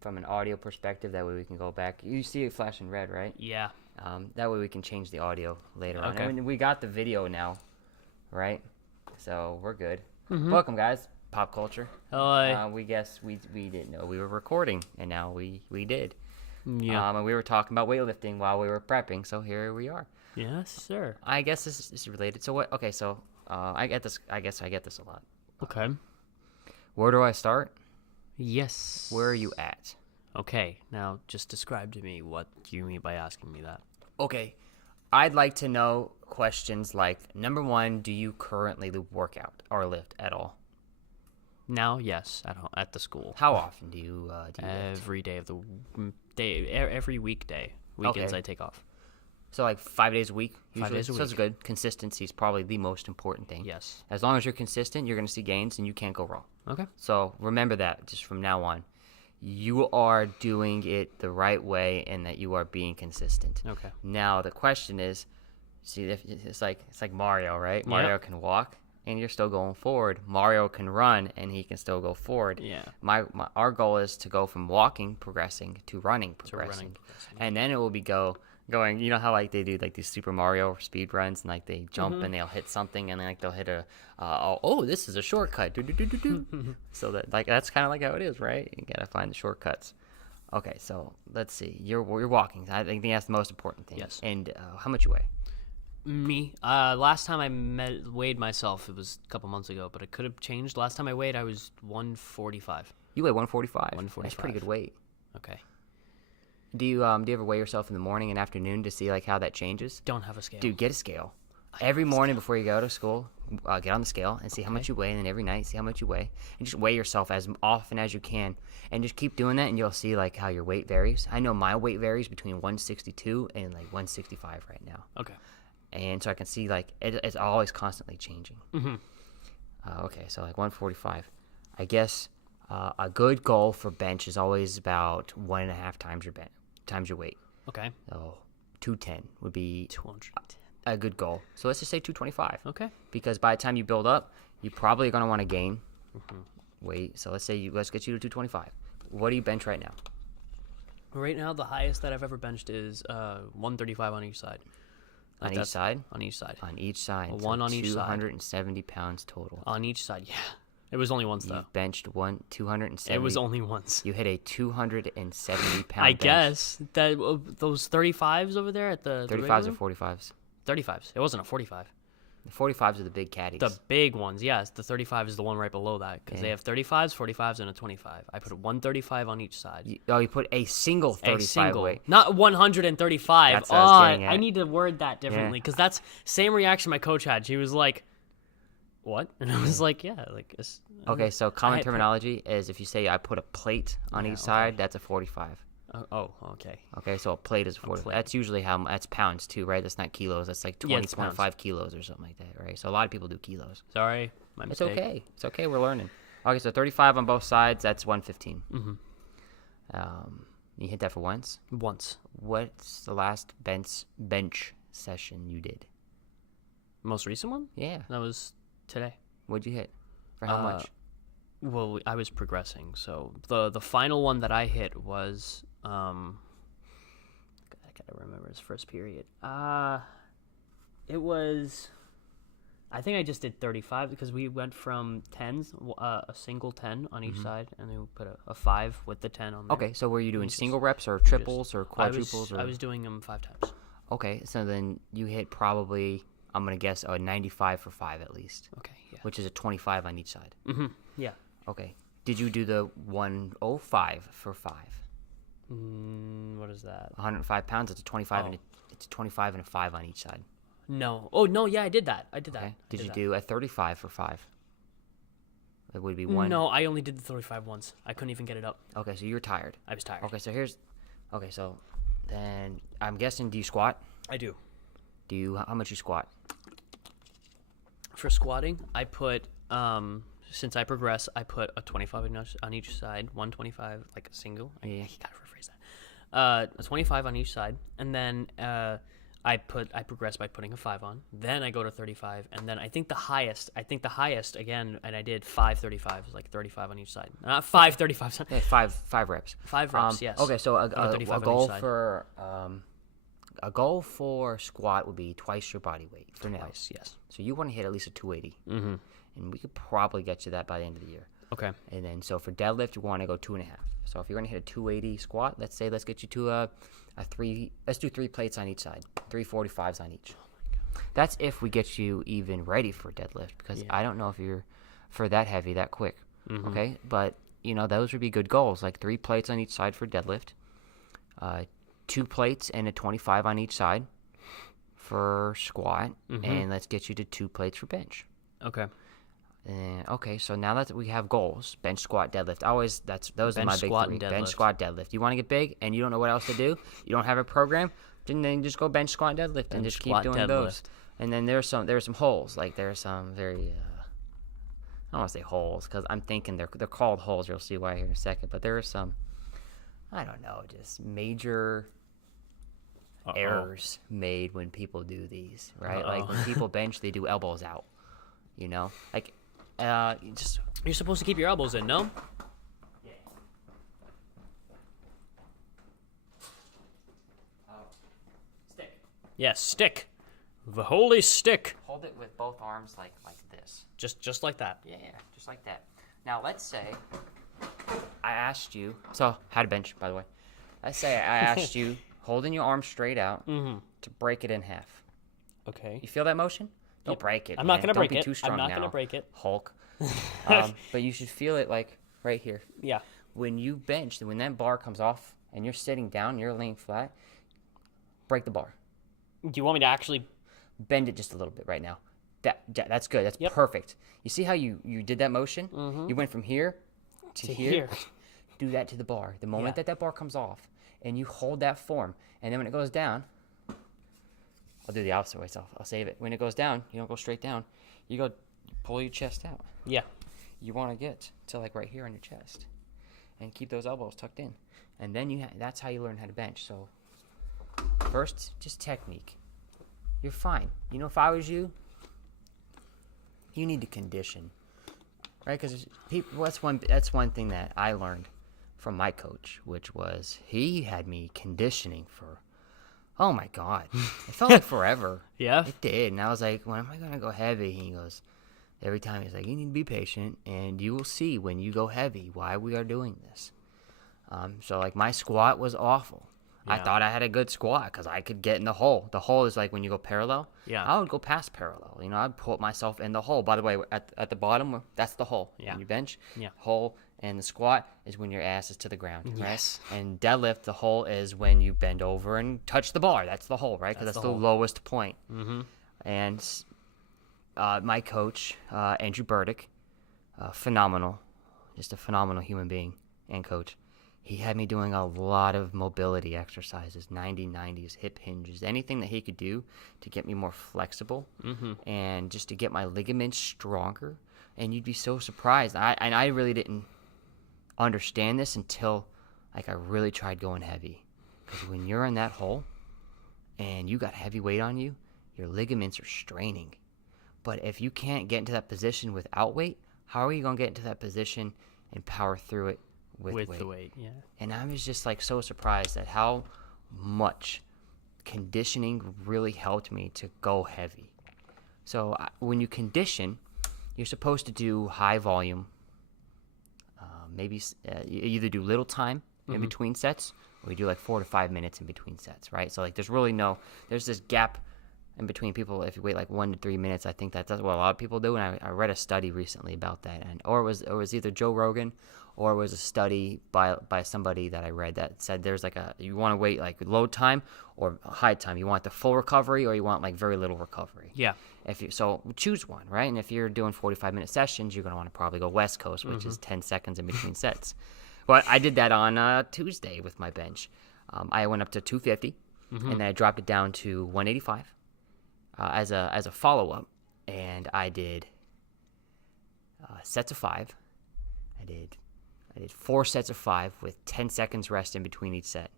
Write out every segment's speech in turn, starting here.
from an audio perspective. That way we can go back. You see it flashing red, right? Yeah. That way we can change the audio later on. Okay. And we got the video now, right? So we're good. Mm-hmm. Welcome, guys. Pop culture. Hi. We guess we didn't know we were recording, and now we did. Yeah. And we were talking about weightlifting while we were prepping, so here we are. Yes, sir. I guess this is related. So what? Okay, so I get this. I guess I get this a lot. Okay. Where do I start? Yes. Where are you at? Okay. Now, just describe to me what you mean by asking me that. Okay, I'd like to know questions like, number one, do you currently work out or lift at all? Now, yes, at the school. How often do you lift? Every day of the day, every weekday. Weekends Okay. I take off. So like 5 days a week usually? 5 days a So that's week. good. Consistency is probably the most important thing. Yes. As long as you're consistent, you're going to see gains and you can't go wrong. Okay. So remember that just from now on. You are doing it the right way and that you are being consistent. Okay. Now the question is, see, it's like Mario, right? Mario can walk and you're still going forward. Mario can run and he can still go forward. Yeah. Our goal is to go from walking, progressing, to running, progressing. And then it will be going, you know how like they do like these Super Mario speed runs and like they jump and they'll hit something and then like they'll hit this is a shortcut. So that's kind of like how it is, right? You gotta find the shortcuts. Okay, so let's see. You're walking. I think that's the most important thing. Yes. And how much you weigh? Me. Last time I weighed myself, it was a couple months ago, but it could have changed. Last time I weighed, I was 145. You weigh 145. 145. That's pretty good weight. Okay. Do you ever weigh yourself in the morning and afternoon to see like how that changes? Don't have a scale. Dude, get a scale. Every morning before you go to school, get on the scale and see how much you weigh, and then every night see how much you weigh, and just weigh yourself as often as you can, and just keep doing that, and you'll see like how your weight varies. I know my weight varies between 162 and like 165 right now. Okay. And so I can see like it's always constantly changing. Mm-hmm. Okay, so like 145. I guess a good goal for bench is always about 1.5 times your weight. Okay. So 210 would be 210. a good goal. So let's just say 225. Okay. Because by the time you build up, you're probably going to want to gain weight. So let's get you to 225. What do you bench right now? Right now, the highest that I've ever benched is 135 on each side. On each side? On each side. On each side. One on each side. 270 pounds total. On each side, yeah. It was only once, though. You benched 270. It was only once. You hit a 270 pound I bench. guess. Those 35s over there at the 35s or 45s? 35s. It wasn't a 45. The 45s are the big caddies. The big ones, yes. The 35 is the one right below that because they have 35s, 45s, and a 25. I put 135 on each side. You put a single 35 weight. Not 135. That's what I was getting at. I need to word that differently because that's same reaction my coach had. She was like, "What?" And I was like, "Yeah, like." Okay, so common terminology is if you say I put a plate on each side, that's a 45. Okay. Okay, so a plate is 45. That's usually that's pounds too, right? That's not kilos. That's like 20.5 kilos or something like that, right? So a lot of people do kilos. Sorry, my mistake. It's okay. It's okay. We're learning. Okay, so 35 on both sides. That's 115. You hit that for once? Once. What's the last bench session you did? Most recent one? Yeah. That was today. What'd you hit? For how much? Well, I was progressing. So the final one that I hit was I gotta remember his first period. It was. I think I just did 35 because we went from 10s, a single 10 on each side, and then we put a 5 with the 10 on there. Okay, so were you doing single reps or triples or quadruples? I was doing them 5 times. Okay, so then you hit probably, I'm going to guess, a 95 for 5 at least. Okay, yeah. Which is a 25 on each side. Mm-hmm, yeah. Okay. Did you do the 105 for 5? What is that? 105 pounds, it's a 25 it's a 25 and a 5 on each side. No. Oh, no, yeah, I did that. Okay. Did you do a 35 for 5? It would be 1. No, I only did the 35 once. I couldn't even get it up. Okay, so you're tired. I was tired. Okay, so then I'm guessing, do you squat? I do. How much you squat? For squatting, I put, since I progress, I put a 25 on each side, 125, like a single. I gotta rephrase that. A 25 on each side, and then I progress by putting a 5 on. Then I go to 35, and then I think the highest again, and I did 5 35s, like 35 on each side. Not 5 35s. Yeah, five reps. 5 reps, yes. Okay, so a 35 on goal each side. for squat would be twice your body weight for now. Twice, yes. So you want to hit at least a 280, Mm-hmm. and we could probably get you that by the end of the year. Okay. And then so for deadlift, you want to go 2.5. So if you're going to hit a 280 squat, let's get you to a 3. Let's do 3 plates on each side, 3 45s on each. That's if we get you even ready for deadlift, because I don't know if you're for that heavy that quick. Mm-hmm. Okay, but those would be good goals, like 3 plates on each side for deadlift, 2 plates and a 25 on each side for squat, and let's get you to 2 plates for bench. Okay. Okay, so now that we have goals, bench, squat, deadlift. Those are my big 3. Bench, squat, deadlift. You want to get big and you don't know what else to do, you don't have a program, then just go bench, squat, deadlift, and just keep doing those. And then there's some holes. Like there's some very I don't want to say holes, because I'm thinking they're called holes. You'll see why here in a second. But there are some, I don't know, just major errors made when people do these, right? Like when people bench, they do elbows out. Like You're supposed to keep your elbows in, no? Yeah. Stick. Yes, stick. The holy stick. Hold it with both arms like this. Just like that. Yeah, just like that. Now let's say I asked you. So how to bench, by the way. Let's say I asked you, holding your arm straight out, to break it in half. Okay. You feel that motion? Don't break it. I'm not gonna break it. Don't be too strong I'm not now, gonna break it. Hulk. But you should feel it like right here. Yeah. When you bench, when that bar comes off and you're sitting down, you're laying flat, break the bar. Do you want me to actually Bend it just a little bit right now. That's good. That's perfect. You see how you did that motion? Mm-hmm. You went from here to here. Do that to the bar. The moment that bar comes off and you hold that form, and then when it goes down, I'll do the opposite way, so I'll save it. When it goes down, you don't go straight down. You go pull your chest out. Yeah. You want to get to like right here on your chest and keep those elbows tucked in. And then that's how you learn how to bench. So first, just technique. You're fine. If I was you, you need to condition, right? Because that's one thing that I learned from my coach, which was he had me conditioning for, oh my God, it felt like forever. Yeah. It did. And I was like, when am I going to go heavy? He goes, every time he's like, you need to be patient, and you will see when you go heavy why we are doing this. So like my squat was awful. Yeah. I thought I had a good squat because I could get in the hole. The hole is like when you go parallel. Yeah. I would go past parallel. I'd put myself in the hole. By the way, at the bottom, that's the hole. Yeah. When you bench, yeah. Hole, and the squat is when your ass is to the ground. Yes. Right? And deadlift, the hole is when you bend over and touch the bar. That's the hole, right? Because that's the lowest point. Mm-hmm. And my coach, Andrew Burdick, phenomenal, just a phenomenal human being and coach. He had me doing a lot of mobility exercises, 90-90s, hip hinges, anything that he could do to get me more flexible and just to get my ligaments stronger. And you'd be so surprised. I really didn't understand this until I really tried going heavy. Because when you're in that hole and you got heavy weight on you, your ligaments are straining. But if you can't get into that position without weight, how are you going to get into that position and power through it with the weight? Yeah. And I was just so surprised at how much conditioning really helped me to go heavy. So when you condition, you're supposed to do high volume. Maybe you either do little time in between sets, or you do 4 to 5 minutes in between sets, right? So there's this gap in between people. If you wait 1 to 3 minutes, I think that's what a lot of people do. And I read a study recently about that, or it was either Joe Rogan, or it was a study by somebody that I read that said there's you want to wait low time or high time. You want the full recovery, or you want very little recovery. Yeah. So choose one, right? And if you're doing 45-minute sessions, you're going to want to probably go West Coast, which is 10 seconds in between sets. But I did that on Tuesday with my bench. I went up to 250, and then I dropped it down to 185 as a follow-up. And I did sets of 5. I did 4 sets of 5 with 10 seconds rest in between each set.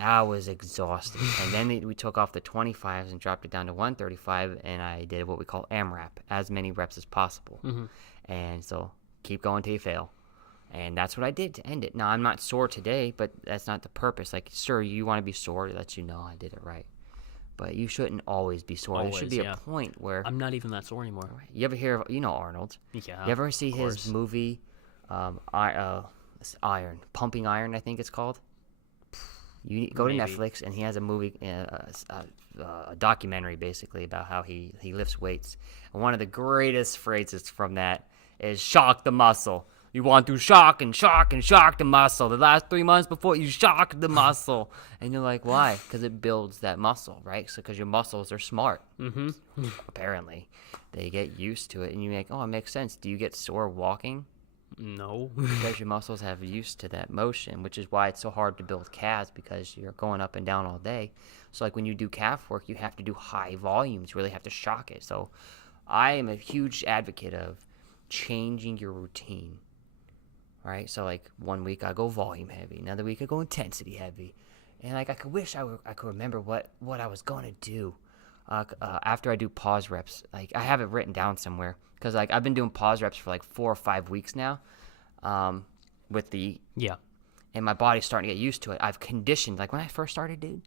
I was exhausted. And then we took off the 25s and dropped it down to 135, and I did what we call AMRAP, as many reps as possible. And so keep going till you fail. And that's what I did to end it. Now, I'm not sore today, but that's not the purpose. Like, sure, you want to be sore to let you know I did it right. But you shouldn't always be sore. There should be a point where... I'm not even that sore anymore. You ever hear of... You know Arnold. Yeah, you ever see his movie, Iron? Pumping Iron, I think it's called. You go to Netflix, and he has a movie, a documentary, basically, about how he lifts weights. And one of the greatest phrases from that is, shock the muscle. You want to shock and shock and shock the muscle. The last 3 months before you shock the muscle. And you're like, why? Because it builds that muscle, right? So because your muscles are smart. Apparently. They get used to it. And you're like, oh, it makes sense. Do you get sore walking? No. Because your muscles have used to that motion, which is why it's so hard to build calves, because you're going up and down all day. So like when you do calf work, you have to do high volumes. You really have to shock it. So I am a huge advocate of changing your routine. Right, so like 1 week I go volume heavy, another week I go intensity heavy, and like I could wish I could remember what I was gonna do after I do pause reps. Like I have it written down somewhere, because like I've been doing pause reps for like 4 or 5 weeks now, with the and my body's starting to get used to it. I've conditioned, like when I first started, dude,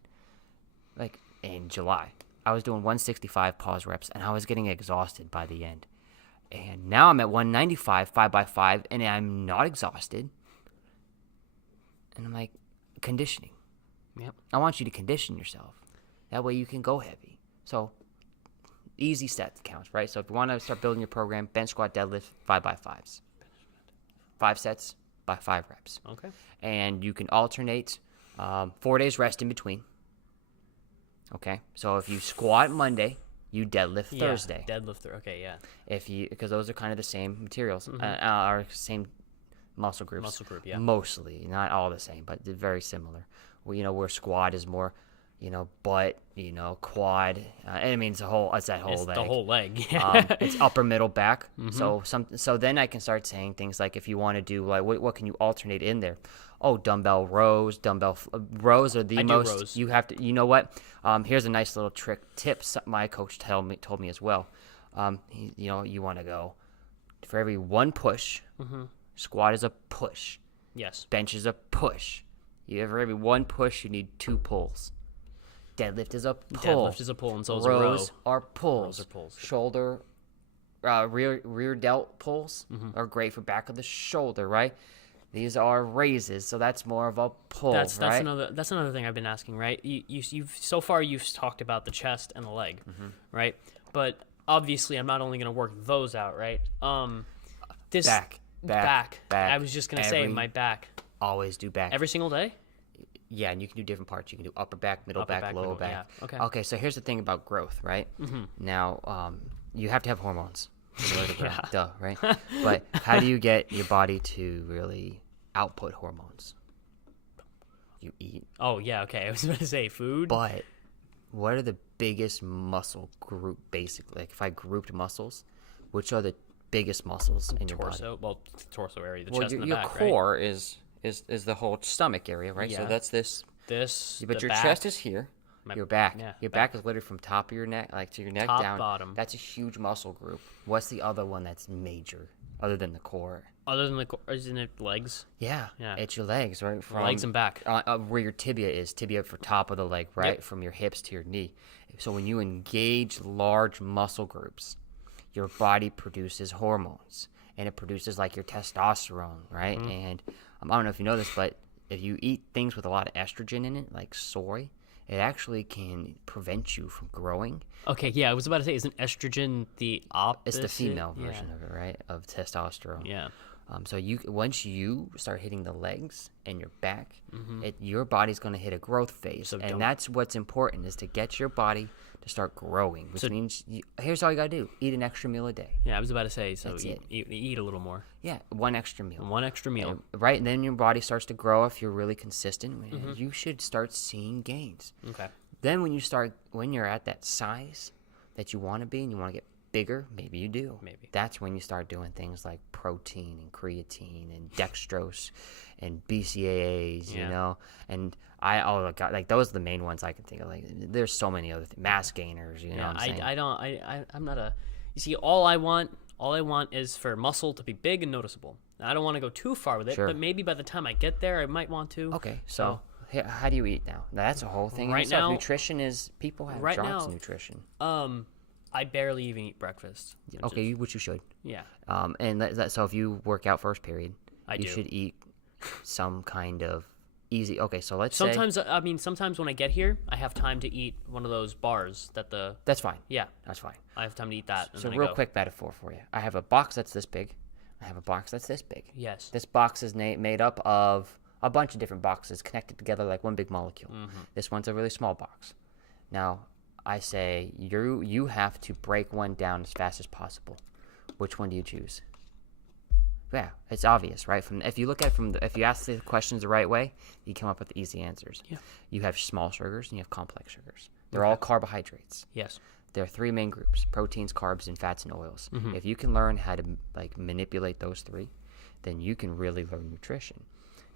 like in July, I was doing 165 pause reps, and I was getting exhausted by the end. And now I'm at 195, 5x5, and I'm not exhausted. And I'm like, conditioning. Yep. I want you to condition yourself. That way you can go heavy. So, easy sets counts, right? So if you want to start building your program, bench, squat, deadlift, 5x5s. 5 sets by 5 reps. Okay. And you can alternate 4 days rest in between. Okay? So if you squat Monday, you deadlift Thursday. Okay, yeah. Because those are kind of the same materials, or same muscle groups. Muscle group, yeah. Mostly, not all the same, but they're very similar. Where squat is more, butt, quad. And I mean, it's that whole leg. The whole leg. It's upper, middle, back. So then I can start saying things like, if you want to do like, what can you alternate in there? Oh, dumbbell rows. Rows are the most. Rows. You have to. You know what? Here's a nice little tip. My coach told me as well. You want to go for every 1 push. Squat is a push. Yes. Bench is a push. For every 1 push, you need 2 pulls. Deadlift is a pull. Deadlift is a pull, and so is rows a row. Are pulls. Rows are pulls. Shoulder, rear delt pulls are great for back of the shoulder, right? These are raises, so that's more of a pull, that's right? That's another thing I've been asking, right? You've so far you've talked about the chest and the leg, right? But obviously, I'm not only going to work those out, right? Back. I was just going to say my back. Always do back. Every single day? Yeah, and you can do different parts. You can do upper back, middle back, lower back. Yeah. Okay. Okay, so here's the thing about growth, right? Now, you have to have hormones. Duh, right? But how do you get your body to really output hormones? You eat. Oh, yeah, okay. I was about to say food. But what are the biggest muscle group, basically? Like if I grouped muscles, which are the biggest muscles in your body? Well, torso area, the chest and the back, your core is the whole stomach area, right? Yeah. So that's this. But your back, chest is here. Your back. Yeah, your back is literally from top of your neck, like to your neck top, down. Bottom. That's a huge muscle group. What's the other one that's major, other than the core? Other than the core, isn't it legs? Yeah. It's your legs, right? From legs and back. Where your tibia is, for top of the leg, right? Yep. From your hips to your knee. So when you engage large muscle groups, your body produces hormones, and it produces like your testosterone, right? And I don't know if you know this, but if you eat things with a lot of estrogen in it, like soy, it actually can prevent you from growing. Okay, yeah, I was about to say, isn't estrogen the opposite? It's the female version of it, right? Of testosterone. Yeah. So once you start hitting the legs and your back, your body's going to hit a growth phase, and that's what's important, is to get your body to start growing. Which means here's all you got to do: eat an extra meal a day. Yeah, I was about to say, so That's eat a little more. Yeah, 1 extra meal. 1 extra meal. Right, and then your body starts to grow. If you're really consistent, you should start seeing gains. Okay. Then when you're at that size that you want to be, and you want to get bigger, maybe you do. Maybe. That's when you start doing things like protein and creatine and dextrose and BCAAs, you know. And like those are the main ones I can think of. Like there's so many other things, mass gainers, you know what I'm saying? I'm not you see, all I want is for muscle to be big and noticeable. I don't want to go too far with it, but maybe by the time I get there, I might want to. Okay, so how do you eat now? That's a whole thing. Right now, nutrition is, people have drops in nutrition. I barely even eat breakfast. Okay, which you should. Yeah. And so if you work out first period, you do. should eat some kind of easy. Okay, so let's sometimes when I get here, I have time to eat one of those bars That's fine. Yeah. That's fine. I have time to eat that. So real quick metaphor for you. I have a box that's this big. I have a box that's this big. Yes. This box is made up of a bunch of different boxes connected together like one big molecule. This one's a really small box. Now, I say you have to break one down as fast as possible. Which one do you choose? Yeah, it's obvious, right? If you look at it if you ask the questions the right way, you come up with easy answers. Yeah. You have small sugars and you have complex sugars. They're all carbohydrates. Yes. There are three main groups: proteins, carbs, and fats and oils. If you can learn how to manipulate those three, then you can really learn nutrition.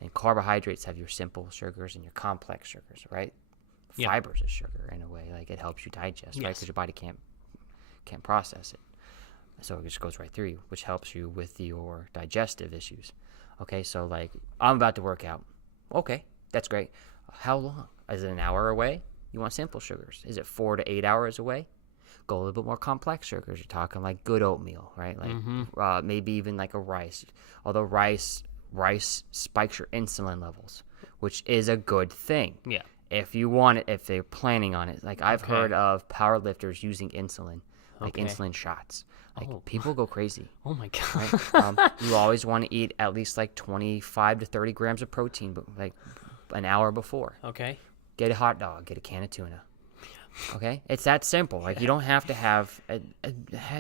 And carbohydrates have your simple sugars and your complex sugars, right? Yeah. Fiber's a sugar in a way, like it helps you digest, right? Because your body can't process it, so it just goes right through you, which helps you with your digestive issues. Okay, so like I'm about to work out. Okay, that's great. How long? Is it an hour away? You want simple sugars. Is it 4 to 8 hours away? Go a little bit more complex sugars. You're talking like good oatmeal, right? Like maybe even like a rice. Although rice spikes your insulin levels, which is a good thing. Yeah. If you want it, if they're planning on it. Like I've heard of powerlifters using insulin, like insulin shots. Like people go crazy. Oh my God. Right? You always want to eat at least like 25 to 30 grams of protein, but like an hour before. Okay. Get a hot dog, get a can of tuna. Okay, it's that simple. Like you don't have to have.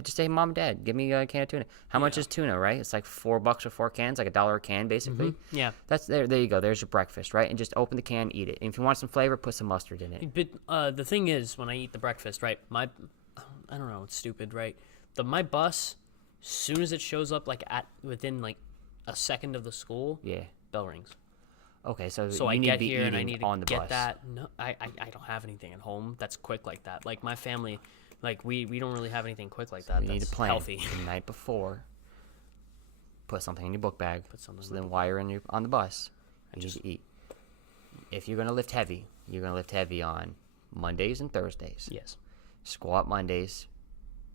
Just say, Mom, Dad, give me a can of tuna. How much is tuna? Right? It's like $4 for 4 cans, like $1 a can, basically. Yeah. That's there. There you go. There's your breakfast, right? And just open the can, eat it. And if you want some flavor, put some mustard in it. But the thing is, when I eat the breakfast, right? I don't know. It's stupid, right? My bus, soon as it shows up, like within like a second of the school, bell rings. Okay, so I you need get to be here eating and I need on to the get bus. that. No, I don't have anything at home that's quick like that. Like my family, like we don't really have anything quick like that. You need to plan healthy. the night before. Put something in your book bag. So then while you're on the bus, you just eat. If you're gonna lift heavy, you're gonna lift heavy on Mondays and Thursdays. Yes. Squat Mondays,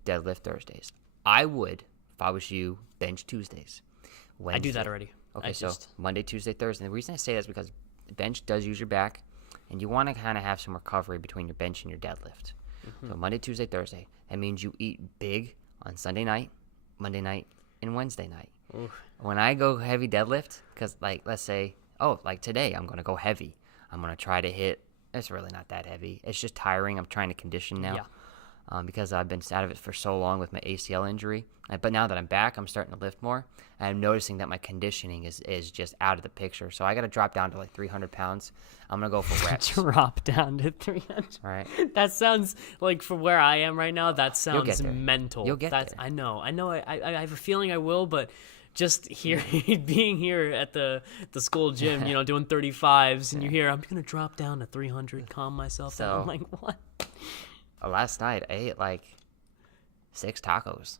deadlift Thursdays. I would, if I was you, bench Tuesdays. Wednesday. I do that already. Okay, so Monday, Tuesday, Thursday. And the reason I say that is because the bench does use your back, and you want to kind of have some recovery between your bench and your deadlift. So Monday, Tuesday, Thursday. That means you eat big on Sunday night, Monday night, and Wednesday night. Oof. When I go heavy deadlift, because like let's say, like today I'm going to go heavy. I'm going to try to hit. It's really not that heavy. It's just tiring. I'm trying to condition now. Yeah. Because I've been out of it for so long with my ACL injury. But now that I'm back, I'm starting to lift more. And I'm noticing that my conditioning is just out of the picture. So I got to drop down to like 300 pounds. I'm going to go for reps. Drop down to 300. Right. That sounds like, for where I am right now, that sounds mental. You'll get there. I know. I have a feeling I will, but just being here at the school gym, doing 35s, and you hear, I'm going to drop down to 300, calm myself down. I'm like, what? Last night I ate like 6 tacos.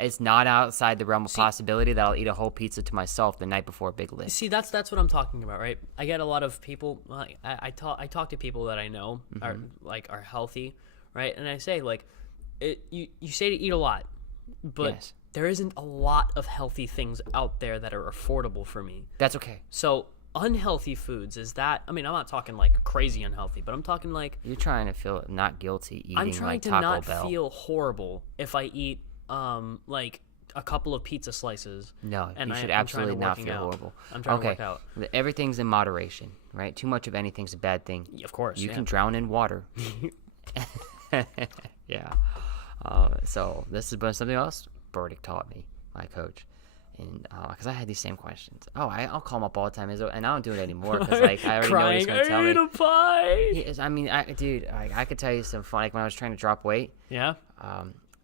It's not outside the realm of possibility that I'll eat a whole pizza to myself the night before a big lift. See, that's what I'm talking about, right? I get a lot of people. I talk to people that I know are healthy, right? And I say you say to eat a lot, but there isn't a lot of healthy things out there that are affordable for me. That's okay. So unhealthy foods I'm not talking like crazy unhealthy, but I'm talking like you're trying to feel not guilty eating. I'm trying like to Taco not Bell. feel horrible if I eat like a couple of pizza slices. No, and you should I'm absolutely not feel horrible. I'm trying to work out. Everything's in moderation, right? Too much of anything's a bad thing. Of course, you can drown in water. Yeah. So this has been something else Burdick taught me, my coach. And because I had these same questions. I'll call him up all the time, and I don't do it anymore because like I already know what he's gonna tell me. I ate a pie. I mean, dude, I could tell you some fun. Like when I was trying to drop weight. Yeah.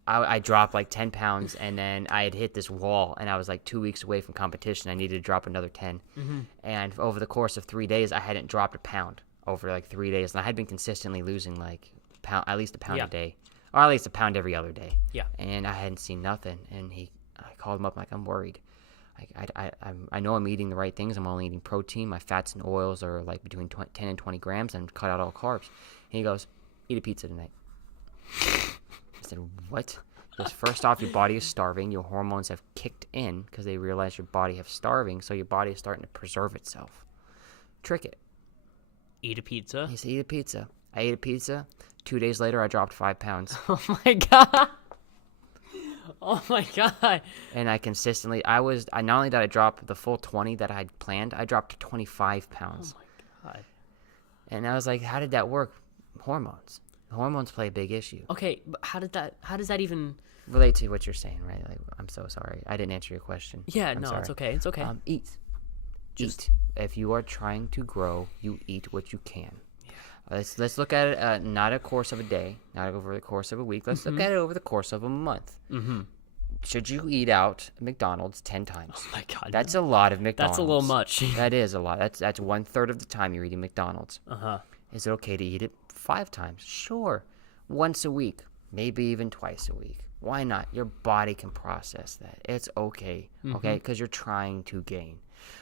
I dropped like 10 pounds, and then I had hit this wall, and I was like 2 weeks away from competition. I needed to drop another 10. And over the course of 3 days, I hadn't dropped a pound over like 3 days, and I had been consistently losing like at least a pound a day, or at least a pound every other day. Yeah. And I hadn't seen nothing, and I called him up like, I'm worried. I know I'm eating the right things. I'm only eating protein. My fats and oils are like between 10 and 20 grams, and cut out all carbs. And he goes, eat a pizza tonight. I said, what? Because first off, your body is starving. Your hormones have kicked in because they realize your body is starving, so your body is starting to preserve itself. Trick it. Eat a pizza. He said, eat a pizza. I ate a pizza. 2 days later, I dropped 5 pounds. Oh my god. Oh my god. And I consistently, not only did I drop the full 20 that I had planned, I dropped to 25 pounds. Oh my god. And I was like, how did that work? Hormones. Hormones play a big issue. Okay, but how does that even relate to what you're saying, right? Like, I'm so sorry. I didn't answer your question. Yeah, I'm sorry. It's okay. It's okay. Eat. If you are trying to grow, you eat what you can. Yeah. Let's look at it not a course of a day, not over the course of a week. Let's look at it over the course of a month. Should you eat out at McDonald's 10 times? Oh my god. That's a lot of McDonald's. That's a little much. That is a lot. That's 1/3 of the time you're eating McDonald's. Is it okay to eat it 5 times? Sure. Once a week, maybe even twice a week. Why not? Your body can process that. It's okay, okay? Because you're trying to gain.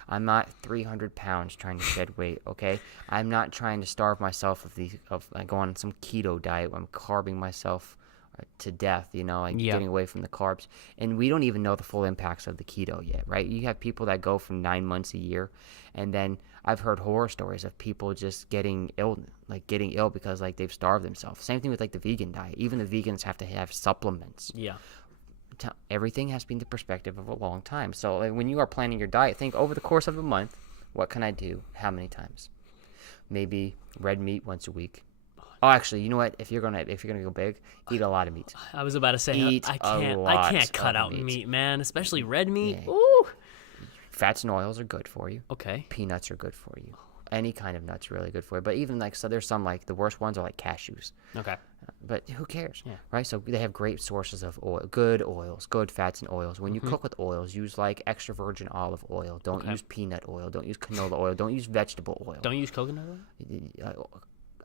I'm not 300 pounds trying to shed weight, okay? I'm not trying to starve myself of go on some keto diet where I'm carbing myself to death, getting away from the carbs. And we don't even know the full impacts of the keto yet, right? You have people that go from 9 months a year, and then I've heard horror stories of people just getting ill because like they've starved themselves. Same thing with like the vegan diet. Even the vegans have to have supplements. Yeah. Everything has to be in the perspective of a long time. So when you are planning your diet, think over the course of a month, what can I do? How many times? Maybe red meat once a week. Oh, actually, you know what? If you're gonna go big, eat a lot of meat. I was about to say, I can't cut out meat, man. Especially red meat. Yeah. Ooh. Fats and oils are good for you. Okay. Peanuts are good for you. Any kind of nuts really good for you. But even there's some like the worst ones are like cashews. Okay. But who cares? Yeah. Right? So they have great sources of oils, good fats and oils. When you cook with oils, use like extra virgin olive oil. Don't use peanut oil. Don't use canola oil. Don't use vegetable oil. Don't use coconut oil?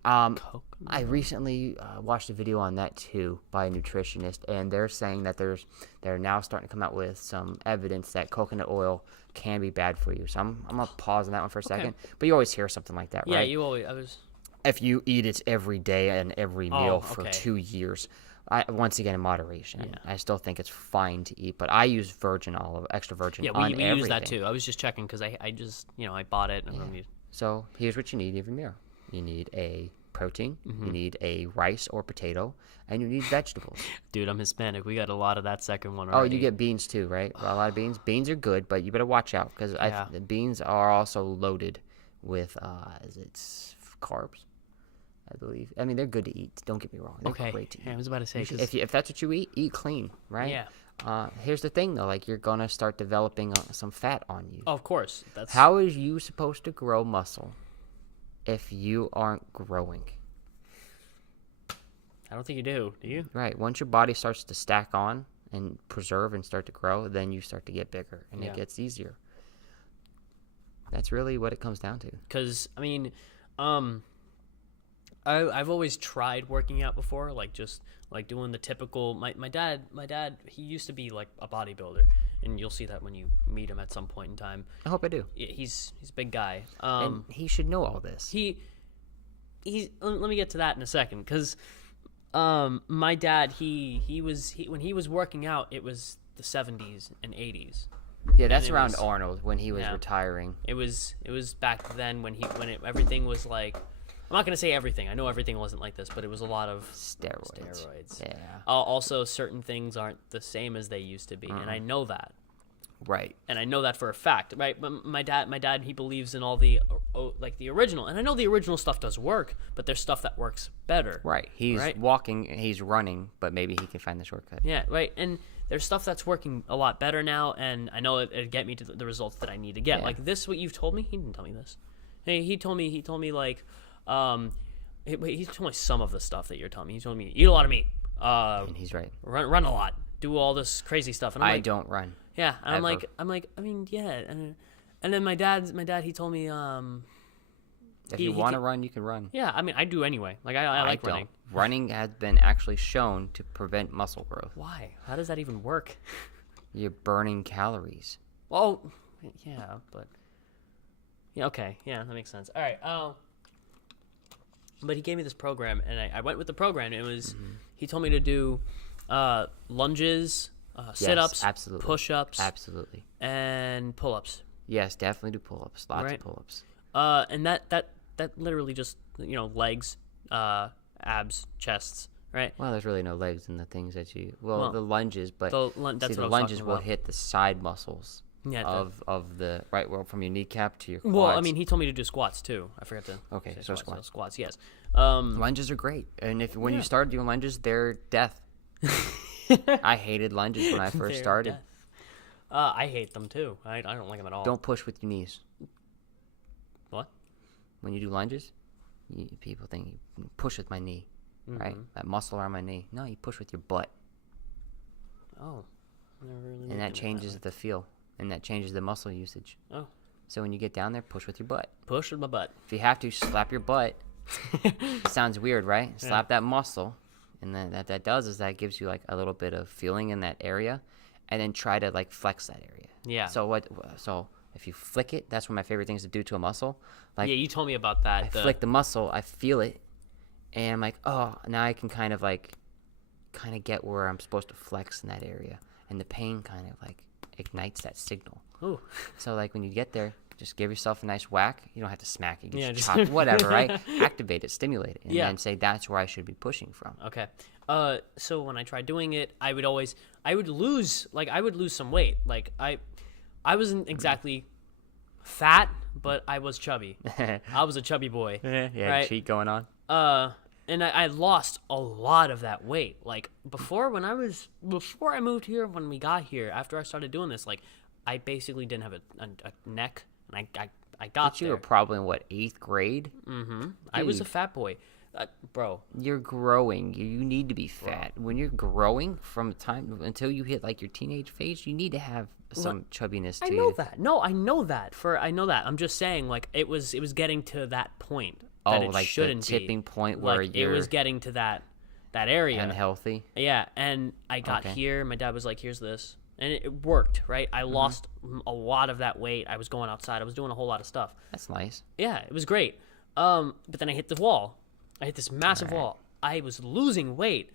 I recently watched a video on that too by a nutritionist, and they're saying that they're now starting to come out with some evidence that coconut oil can be bad for you. So I'm gonna pause on that one for a second. But you always hear something like that, right? Yeah, you always. If you eat it every day and every meal for 2 years, once again in moderation, I still think it's fine to eat. But I use extra virgin. Yeah, we use that too. I was just checking because I just I bought it and So here's what you need every meal. You need a protein, you need a rice or potato, and you need vegetables. Dude, I'm Hispanic. We got a lot of that second one Oh, already. you get beans too, right? A lot of beans. Beans are good, but you better watch out because the beans are also loaded with carbs, I believe. I mean, they're good to eat. Don't get me wrong. They're great to eat. Yeah, I was about to say, if that's what you eat clean, right? Yeah. Here's the thing, though. Like, you're going to start developing some fat on you. Oh, of course. How is you supposed to grow muscle if you aren't growing? I don't think you do you? Right. Once your body starts to stack on and preserve and start to grow, then you start to get bigger, and it gets easier. That's really what it comes down to. Because, I mean, I've always tried working out before, just doing the typical. My dad, he used to be like a bodybuilder, and you'll see that when you meet him at some point in time. I hope I do. He's a big guy. And he should know all this. Let me get to that in a second, because my dad, when he was working out, it was the 70s and 80s. Yeah, that's around Arnold when he was retiring. It was back then when everything was like. I'm not going to say everything. I know everything wasn't like this, but it was a lot of steroids. Yeah. Also, certain things aren't the same as they used to be, and I know that. Right. And I know that for a fact, right? But my dad, he believes in all the the original, and I know the original stuff does work, but there's stuff that works better. Right. He's walking, he's running, but maybe he can find the shortcut. Yeah, right. And there's stuff that's working a lot better now, and I know it'd get me to the results that I need to get. Yeah. Like this, what you've told me, he didn't tell me this. He told me like, he told me some of the stuff that you're telling me. He told me eat a lot of meat. And he's right. Run a lot. Do all this crazy stuff. And I'm I like, don't run. Yeah, and Ever. I'm like, I mean, yeah, and then my dad, he told me, If you want to run, you can run. yeah, I mean, I do anyway. Like I like don't. running. Running has been actually shown to prevent muscle growth. Why? How does that even work? You're burning calories. Well, yeah, but yeah, okay, yeah, that makes sense. All right, but he gave me this program, and I went with the program. It was he told me to do lunges, sit-ups, absolutely. push-ups, Absolutely. and pull-ups. Yes, definitely do pull-ups. Lots Right. of pull-ups. And that literally just legs, abs, chests, right? Well, there's really no legs in the things that you. Well, the lunges, but That's see, what the I was lunges talking will about. hit the side muscles Yeah. of the right, well, from your kneecap to your quads. Well, I mean, he told me to do squats too. I forgot to. Okay, say so squats. squats. Yes. Lunges are great, and when you start doing lunges, they're death. I hated lunges when I first They're started. death. I hate them too. I don't like them at all. Don't push with your knees. What? When you do lunges, people think you push with my knee, right? That muscle around my knee. No, you push with your butt, Oh. Never really and looked that at it changes the feel, and that changes the muscle usage. Oh. So when you get down there, push with your butt. Push with my butt. If you have to, slap your butt. It sounds weird, right? Slap that muscle, and then that does is that gives you like a little bit of feeling in that area, and then try to like flex that area. Yeah. So if you flick it, that's one of my favorite things to do to a muscle. Like Yeah, you told me about that. I flick the muscle, I feel it, and I'm like, oh, now I can kind of get where I'm supposed to flex in that area, and the pain kind of like ignites that signal. Ooh. So like when you get there, just give yourself a nice whack. You don't have to smack it. You Yeah, just just- chop whatever, right? Activate it, stimulate it, and Yeah. then say that's where I should be pushing from. Okay. So when I tried doing it, I would lose some weight. Like I wasn't exactly fat, but I was chubby. I was a chubby boy. Yeah, right? cheat going on. And I lost a lot of that weight. Like before I moved here, when we got here, after I started doing this, like I basically didn't have a neck, and I got But you there. were probably in what, 8th grade? I was a Dude. fat boy, bro. You're growing. You need to be fat. When you're growing from time until you hit like your teenage phase, you need to have some chubbiness to I you. know that. No, I know that. I know that. I'm just saying, like it was getting to that point that Oh, it like the shouldn't tipping be. point where Like it you're was getting to that area. unhealthy. Yeah, and I got Okay. here. My dad was like, "Here's this," and it worked. Right, I Mm-hmm. lost a lot of that weight. I was going outside. I was doing a whole lot of stuff. That's nice. Yeah, it was great. But then I hit the wall. I hit this massive wall. I was losing weight.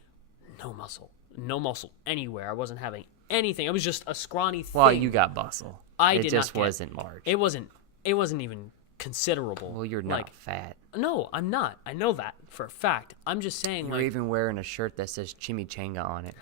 No muscle anywhere. I wasn't having anything. It was just a scrawny thing. Well, you got muscle. I it did just not get- wasn't large. It wasn't even considerable. Well, you're not fat. No, I'm not. I know that for a fact. I'm just saying, You're like, even wearing a shirt that says chimichanga on it.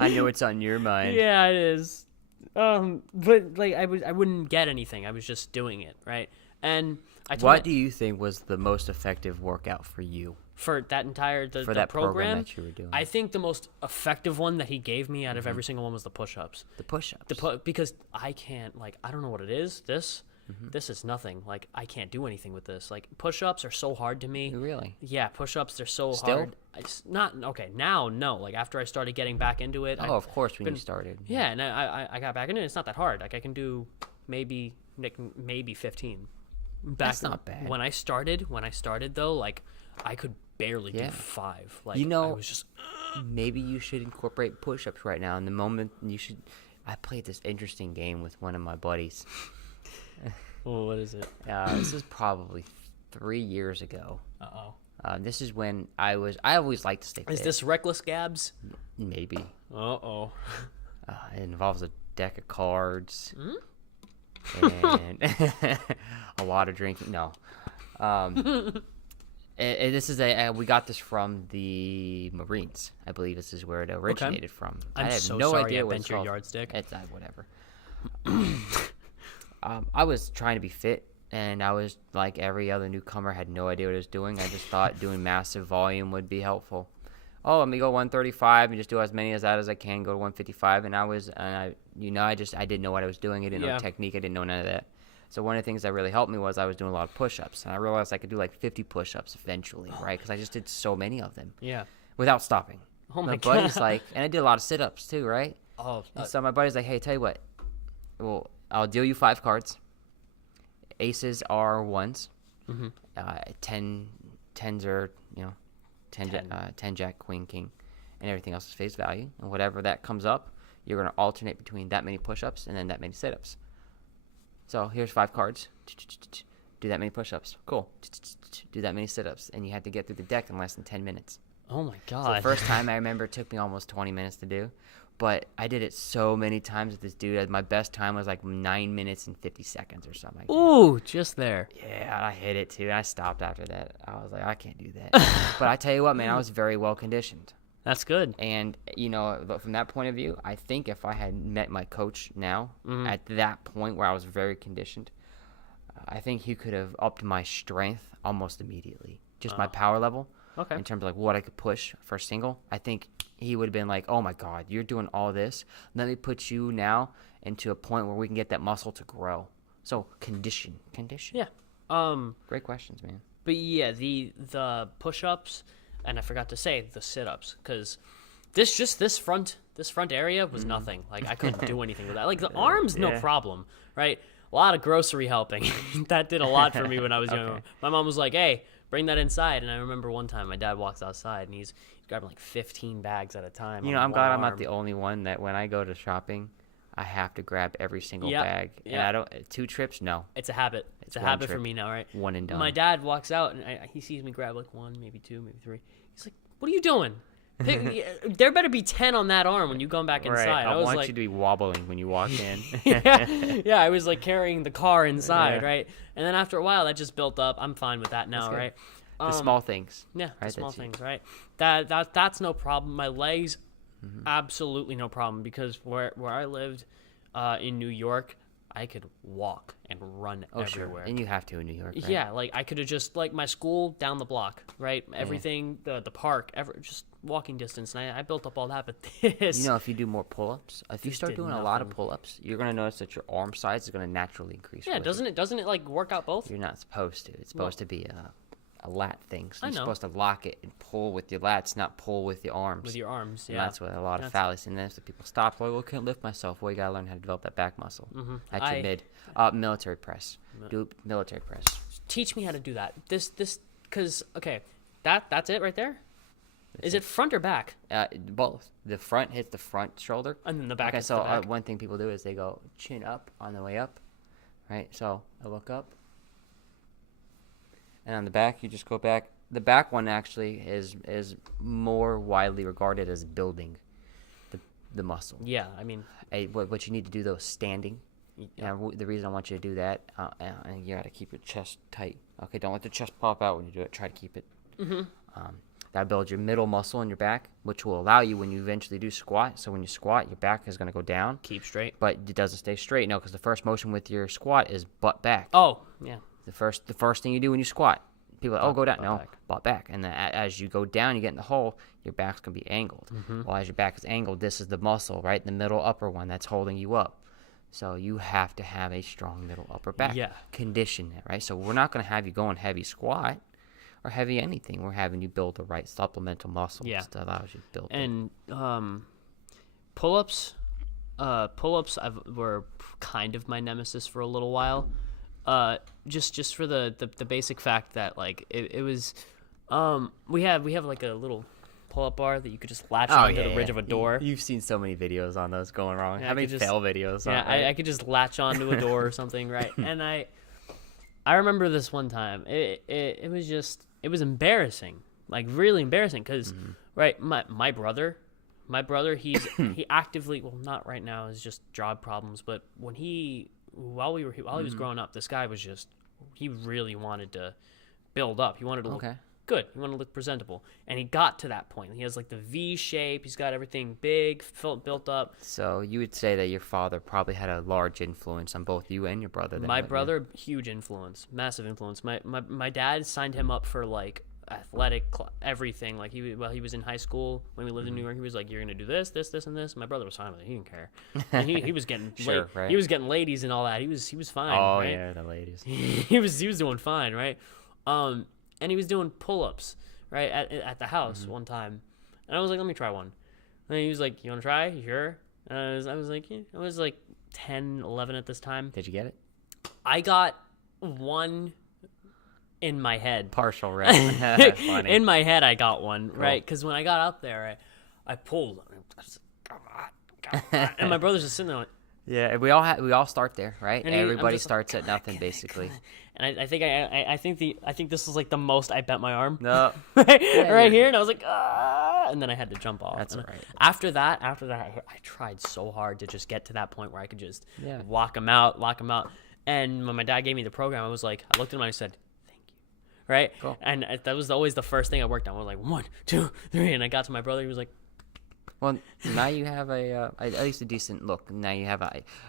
I know it's on your mind. yeah, it is. But like, I wouldn't get anything. I was just doing it, right? And I told What do you think was the most effective workout for you? for that entire the that program program that you were doing? I think the most effective one that he gave me out of every single one was the push-ups. The push-ups. Because I can't, like, I don't know what it is. This Mm-hmm. is nothing. Like, I can't do anything with this. Like, push-ups are so hard to me. Really? Yeah, push-ups, they're so Still? hard. It's not okay now. No, like after I started getting back into it. Oh, of course, when you started. Yeah, and I got back into it. It's not that hard. Like I can do maybe 15. That's not bad. When I started though, like I could barely do Yeah. 5. Like You know- I was just Maybe you should incorporate push-ups right now. In the moment, you should. I played this interesting game with one of my buddies. oh, what is it? This is probably 3 years ago. Uh-oh. This is when I always liked to stay fit. Is this reckless Gabs? Maybe. Uh-oh. It involves a deck of cards Hmm? and a lot of drinking. No. This is we got this from the Marines. I believe this is where it originated from. I'm I have so no sorry idea I what bent it's your called. yardstick. It's whatever. I was trying to be fit, and I was like every other newcomer, had no idea what I was doing. I just thought doing massive volume would be helpful. oh, let me go 135 and just do as many as that as I can, go to 155. And I didn't know what I was doing. I didn't know technique. I didn't know none of that. So one of the things that really helped me was I was doing a lot of push-ups. And I realized I could do like 50 push-ups eventually, right? Because I just did so many of them. Yeah. Without stopping. Oh, my God. Buddy's like, and I did a lot of sit-ups too, right? Oh. So my buddy's like, hey, tell you what. Well, I'll deal you 5 cards. Aces are ones. 10s are, 10 jack, queen, king. And everything else is face value. And whatever that comes up, you're going to alternate between that many push-ups and then that many sit-ups. So here's 5 cards. Do that many push-ups. Cool. Do that many sit-ups. And you had to get through the deck in less than 10 minutes. Oh, my God. So the first time I remember it took me almost 20 minutes to do. But I did it so many times with this dude. My best time was like 9 minutes and 50 seconds or something like that. Ooh, just there. Yeah, I hit it too. I stopped after that. I was like, I can't do that. But I tell you what, man, I was very well conditioned. That's good. And, from that point of view, I think if I had met my coach now at that point where I was very conditioned, I think he could have upped my strength almost immediately. Just my power level. Okay. In terms of like what I could push for a single. I think he would have been like, oh my God, you're doing all this. Let me put you now into a point where we can get that muscle to grow. So condition. Yeah. Great questions, man. But yeah, the push-ups, and I forgot to say the sit-ups, because this front area was nothing. Like I couldn't do anything with that. Like the arms, no problem, right? A lot of grocery helping. That did a lot for me when I was young. My mom was like, hey, bring that inside. And I remember one time my dad walks outside and he's grabbing like 15 bags at a time. I'm glad I'm not the only one that when I go to shopping, I have to grab every single bag. Yeah. And I don't, 2 trips, no. It's a habit. It's a habit for me now, right? One and done. My dad walks out and he sees me grab like 1, maybe 2, maybe 3. He's like, what are you doing? There better be 10 on that arm when you come back inside. Right. I was want like, you to be wobbling when you walk in. yeah, I was like carrying the car inside, right? And then after a while, that just built up. I'm fine with that now, right? The small things. Yeah, right? the small things, right? That's no problem. My legs, absolutely no problem, because where I lived in New York, I could walk and run everywhere. Sure. And you have to in New York, right? Yeah, like I could have just, like my school down the block, right? Everything, the park, just walking distance. And I built up all that, but this... if you do more pull-ups, if you start doing a lot of pull-ups, you're going to notice that your arm size is going to naturally increase. Yeah, doesn't it like work out both? You're not supposed to. It's supposed to be a lat thing. So I you're know. supposed to lock it and pull with your lats, not pull with your arms. With your arms, yeah. And that's what a lot of fallacy. And that's what people stop. Like, I can't lift myself. Well, you got to learn how to develop that back muscle. That's your mid. Military press. Do military press. Teach me how to do that. Because, okay, that's it right there? Is it front or back? Both. The front hits the front shoulder. And then the back hits the back. One thing people do is they go chin up on the way up. Right? So I look up. And on the back, you just go back. The back one actually is more widely regarded as building the muscle. Yeah, I mean... What you need to do, though, is standing. Yeah. And the reason I want you to do that, and you got to keep your chest tight. Okay, don't let the chest pop out when you do it. Try to keep it. That builds your middle muscle in your back, which will allow you when you eventually do squat. So when you squat, your back is going to go down. Keep straight. But it doesn't stay straight. No, because the first motion with your squat is butt back. Oh, yeah. The first thing you do when you squat, people are like, go down. No, back. butt back. And then as you go down, you get in the hole, your back's going to be angled. Well, as your back is angled, this is the muscle, right? The middle upper one that's holding you up. So you have to have a strong middle upper back. Yeah. Condition it, right? So we're not going to have you going heavy squat or heavy anything. We're having you build the right supplemental muscles that allows you to build and pull-ups were kind of my nemesis for a little while. Just for the basic fact that like it was we have like a little pull-up bar that you could just latch onto the ridge of a door. You've seen so many videos on those going wrong. How many fail videos? Yeah, I could just latch onto a door or something, right? And I remember this one time. It was embarrassing, like really embarrassing, because right, my brother, he actively, well, not right now, it's just job problems, but when while he was growing up, this guy was he really wanted to build up. He wanted to look good. He wanted to look presentable. And he got to that point. He has like the V shape. He's got everything big, built up. So you would say that your father probably had a large influence on both you and your brother. My brother, huge influence, massive influence. My dad signed him up for like athletic, everything. Like he was in high school when we lived in New York. He was like, "You're gonna do this, this, this, and this." My brother was fine with it. He didn't care. And he was getting Right. he was getting ladies and all that. He was fine. Oh right? yeah, the ladies. he was doing fine, right? And he was doing pull-ups, right, at the house one time. And I was like, "Let me try one." And he was like, "You want to try? You sure?" And I was like, "Yeah." I was like 10, 11 at this time. Did you get it? I got one in my head. Partial, right? Funny. In my head, I got one, Cool. right? Because when I got up there, I pulled. I was like, come on. And my brother's just sitting there like, Yeah, we all start there, right? And Everybody just like, starts at nothing, basically. And I think this was like the most I bent my arm. No. right Yeah. here, and I was like, ah, and then I had to jump off. That's And right. After that, I tried so hard to just get to that point where I could just Yeah. lock him out. And when my dad gave me the program, I was like, I looked at him and I said, "Thank you." Right? Cool. And that was always the first thing I worked on. I was like, 1, 2, 3, and I got to my brother. He was like, Well, now you have at least a decent look. Now you have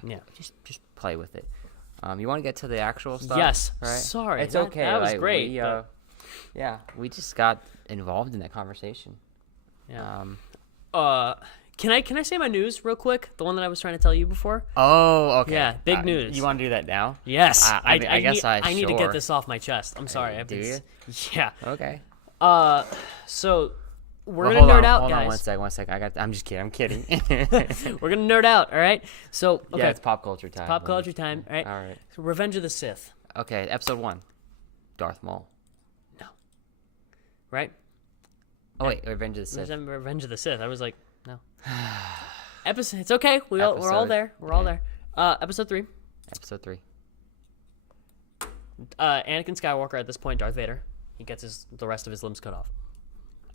yeah. Just play with it. You want to get to the actual stuff? Yes. Right? Sorry. It's That- okay. that was like, great, We, but- yeah, we just got involved in that conversation. Yeah. Can I say my news real quick? The one that I was trying to tell you before. Oh, okay. Yeah, big news. You want to do that now? Yes. I guess I need to get sure. this off my chest. I'm sorry. Do you? Yeah. Okay. So we're Well, gonna hold nerd on, out, hold guys. on, one second. I'm just kidding. I'm kidding. We're gonna nerd out. All right. So okay. Yeah, it's pop culture time. Pop culture time. All right. All right. So Revenge of the Sith. Okay, episode 1. Darth Maul. No. Right. Oh wait, Revenge of the Sith. Revenge of the Sith. I was like, no. Episode. It's okay. We're all Episode. there. We're all there. Episode 3. Episode 3. Anakin Skywalker at this point, Darth Vader. He gets the rest of his limbs cut off.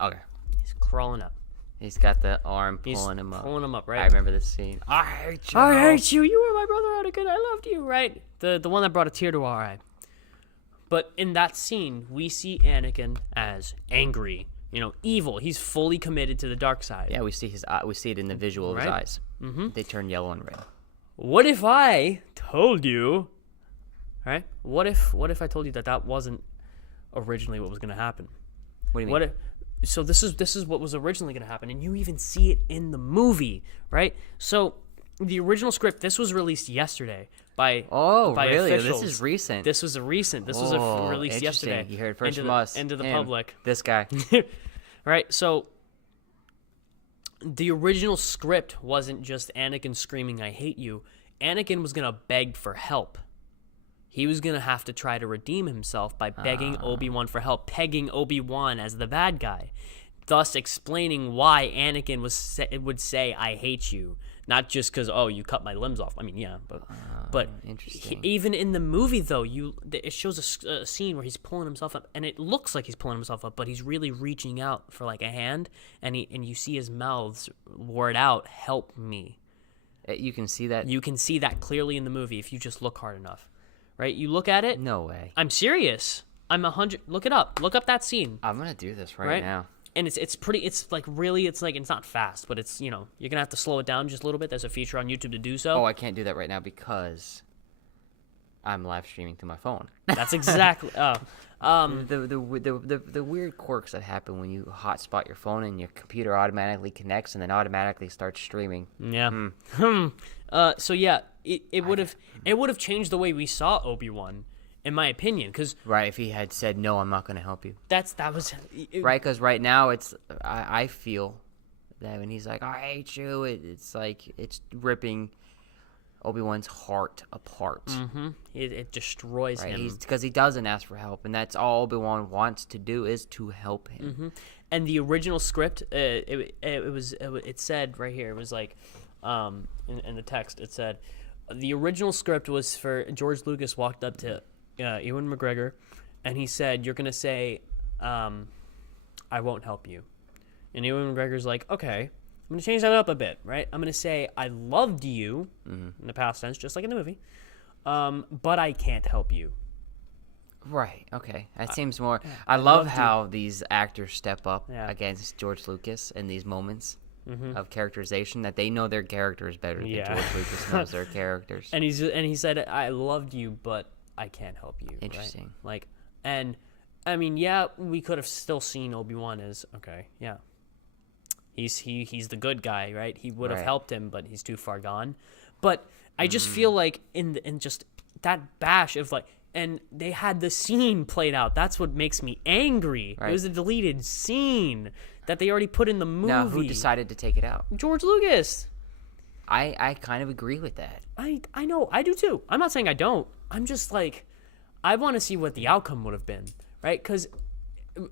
Okay. He's crawling up. He's got the arm He's pulling him up. Pulling him up, right? I remember this scene. I hate you. I hate you. You were my brother, Anakin. I loved you, right? The one that brought a tear to our eye. But in that scene, we see Anakin as angry, evil. He's fully committed to the dark side. Yeah, we see his. We see it in the visual of his Right? eyes. Mm-hmm. They turn yellow and red. What if I told you? Right? What if I told you that wasn't originally what was going to happen? What do you mean? What if? So this is what was originally going to happen, and you even see it in the movie, right? So the original script. This was released yesterday by really? officials. This is recent. This was released Interesting. yesterday. You heard it first into from the, us. into the Him. public. This guy. Right? So the original script wasn't just Anakin screaming, "I hate you." Anakin was going to beg for help. He was going to have to try to redeem himself by begging Obi-Wan for help, pegging Obi-Wan as the bad guy, thus explaining why Anakin would say, "I hate you," not just because, "Oh, you cut my limbs off." I mean, yeah, but interesting. even in the movie, though, it shows a scene where he's pulling himself up, and it looks like he's pulling himself up, but he's really reaching out for like a hand, and you see his mouths word out, "Help me." You can see that. You can see that clearly in the movie if you just look hard enough. Right? You look at it. No way. I'm serious. I'm 100. Look it up. Look up that scene. I'm gonna do this Right? now. And it's pretty. It's like really. It's like it's not fast, but it's you're gonna have to slow it down just a little bit. There's a feature on YouTube to do so. Oh, I can't do that right now because I'm live streaming to my phone. That's exactly. The weird quirks that happen when you hotspot your phone and your computer automatically connects and then automatically starts streaming. Yeah. So yeah, it would have changed the way we saw Obi-Wan, in my opinion, because Right, if he had said no, I'm not going to help you. that was Right, because right now I feel that when he's like, "I hate you," it's like it's ripping Obi-Wan's heart apart. Mm-hmm. It destroys Right, him. because he doesn't ask for help, and that's all Obi-Wan wants to do is to help him. Mm-hmm. And the original script, it said right here, it was like, in the text, it said, the original script was for George Lucas walked up to Ewan McGregor, and he said, "You're gonna say, I won't help you," and Ewan McGregor's like, "Okay, I'm gonna change that up a bit, right? I'm gonna say I loved you in the past tense, just like in the movie, but I can't help you." Right, okay. That seems more... I love how these actors step up against George Lucas in these moments of characterization, that they know their characters better than George Lucas knows their characters. And he said, "I loved you, but I can't help you." Interesting. Right? Like, and I mean, yeah, we could have still seen Obi-Wan as, okay, yeah. He's the good guy, right? He would have helped him, but he's too far gone. But I just feel like in just that bash of like, and they had the scene played out. That's what makes me angry. Right. It was a deleted scene that they already put in the movie. Now, who decided to take it out? George Lucas. I kind of agree with that. I know. I do too. I'm not saying I don't. I'm just like, I want to see what the outcome would have been, right? Because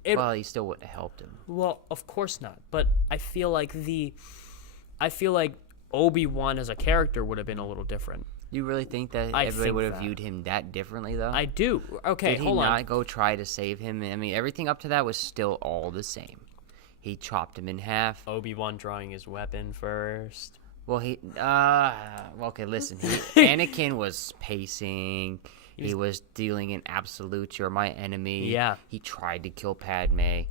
well, he still wouldn't have helped him. Well, of course not. But I feel like Obi-Wan as a character would have been a little different. You really think that everybody would have viewed him that differently, though? I do. Okay, hold on. Did he not go try to save him? I mean, everything up to that was still all the same. He chopped him in half. Obi-Wan drawing his weapon first. Well, okay, listen. Anakin was pacing. He was dealing in absolutes. You're my enemy. Yeah. He tried to kill Padme. Yeah.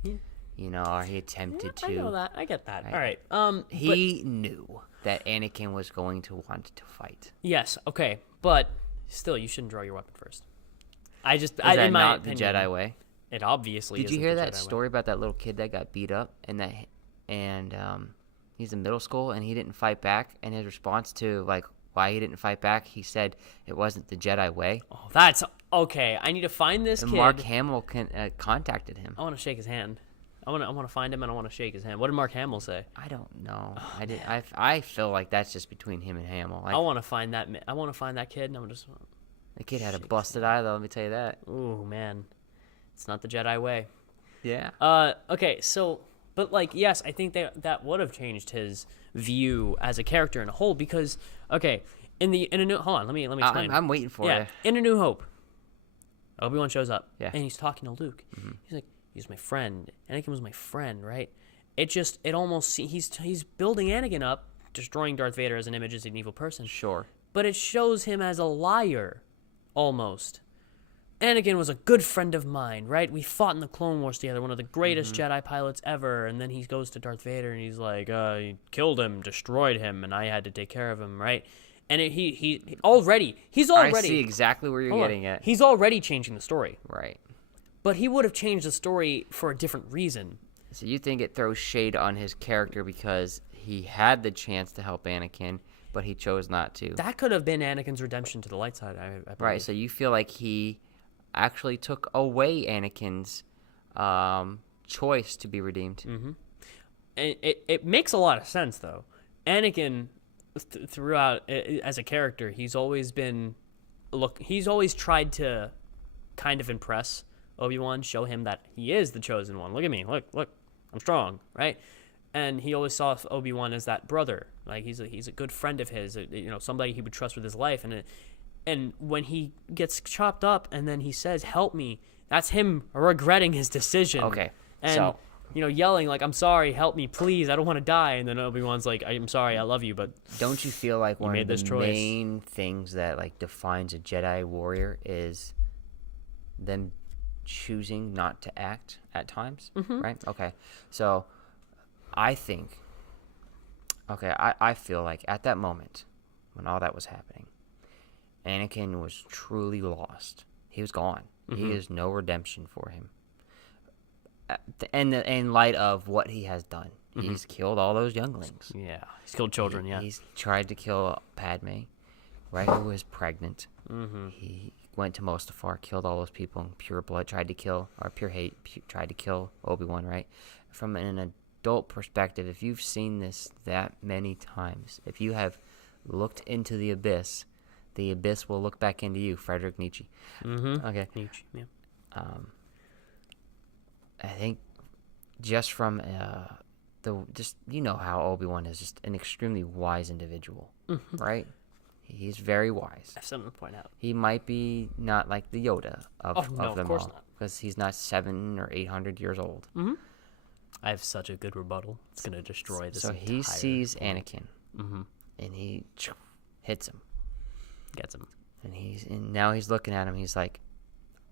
You know, or he attempted to. I know that. I get that. Right. All right. He knew that Anakin was going to want to fight. Yes. Okay. But still, you shouldn't draw your weapon first. Is that in my not opinion, the Jedi way? It obviously. Did you hear that story about that little kid that got beat up and he's in middle school and he didn't fight back, and his response to like why he didn't fight back, he said it wasn't the Jedi way. Oh, that's okay. I need to find this kid. Mark Hamill contacted him. I want to shake his hand. I want to find him and I want to shake his hand. What did Mark Hamill say? I don't know. I feel like that's just between him and Hamill. I want to find that. I want to find that kid, and I'm just. The kid had a busted eye, though. Let me tell you that. Ooh, man, it's not the Jedi way. Yeah. Okay. So, but like, yes, I think that would have changed his view as a character in a whole, because okay, in a new hold on, let me explain. I'm waiting for you. In A New Hope, Obi-Wan shows up. Yeah. And he's talking to Luke. Mm-hmm. He's like, he's my friend. Anakin was my friend, right? It almost he's building Anakin up, destroying Darth Vader as an image as an evil person. Sure. But it shows him as a liar, almost. Anakin was a good friend of mine, right? We fought in the Clone Wars together, one of the greatest Jedi pilots ever. And then he goes to Darth Vader and he's like, he killed him, destroyed him, and I had to take care of him, right? And he's already. I see exactly where you're getting at. He's already changing the story. Right. But he would have changed the story for a different reason. So you think it throws shade on his character because he had the chance to help Anakin, but he chose not to. That could have been Anakin's redemption to the light side, I believe. Right, so you feel like he actually took away Anakin's choice to be redeemed. Mm-hmm. And it makes a lot of sense, though. Anakin, throughout, as a character, he's always tried to kind of impress Obi-Wan, show him that he is the chosen one. Look at me. Look, I'm strong, right? And he always saw Obi-Wan as that brother. Like, he's a good friend of his, somebody he would trust with his life. And when he gets chopped up and then he says, help me, that's him regretting his decision. Okay. And, so, yelling like, I'm sorry, help me, please, I don't want to die. And then Obi-Wan's like, I'm sorry, I love you, but don't you feel like one of the main things that like defines a Jedi warrior is them choosing not to act at times, right? Okay. So I think, I feel like at that moment when all that was happening, Anakin was truly lost. He was gone. Mm-hmm. He is no redemption for him. And in light of what he has done, he's killed all those younglings. Yeah, he's killed children. He's tried to kill Padme, right? Who was pregnant. Mm-hmm. He went to Mustafar, killed all those people in pure blood, tried to kill Obi-Wan, right? From an adult perspective, if you've seen this that many times, if you have looked into the abyss will look back into you, Friedrich Nietzsche. Mm-hmm. Okay. Nietzsche, yeah. I think just from how Obi-Wan is just an extremely wise individual, right? He's very wise. I have something to point out. He might be not like the Yoda of them all, not. Because he's not 700 or 800 years old. Mm-hmm. I have such a good rebuttal. It's going to destroy this. So he sees Anakin, and he hits him, gets him, and now he's looking at him. He's like,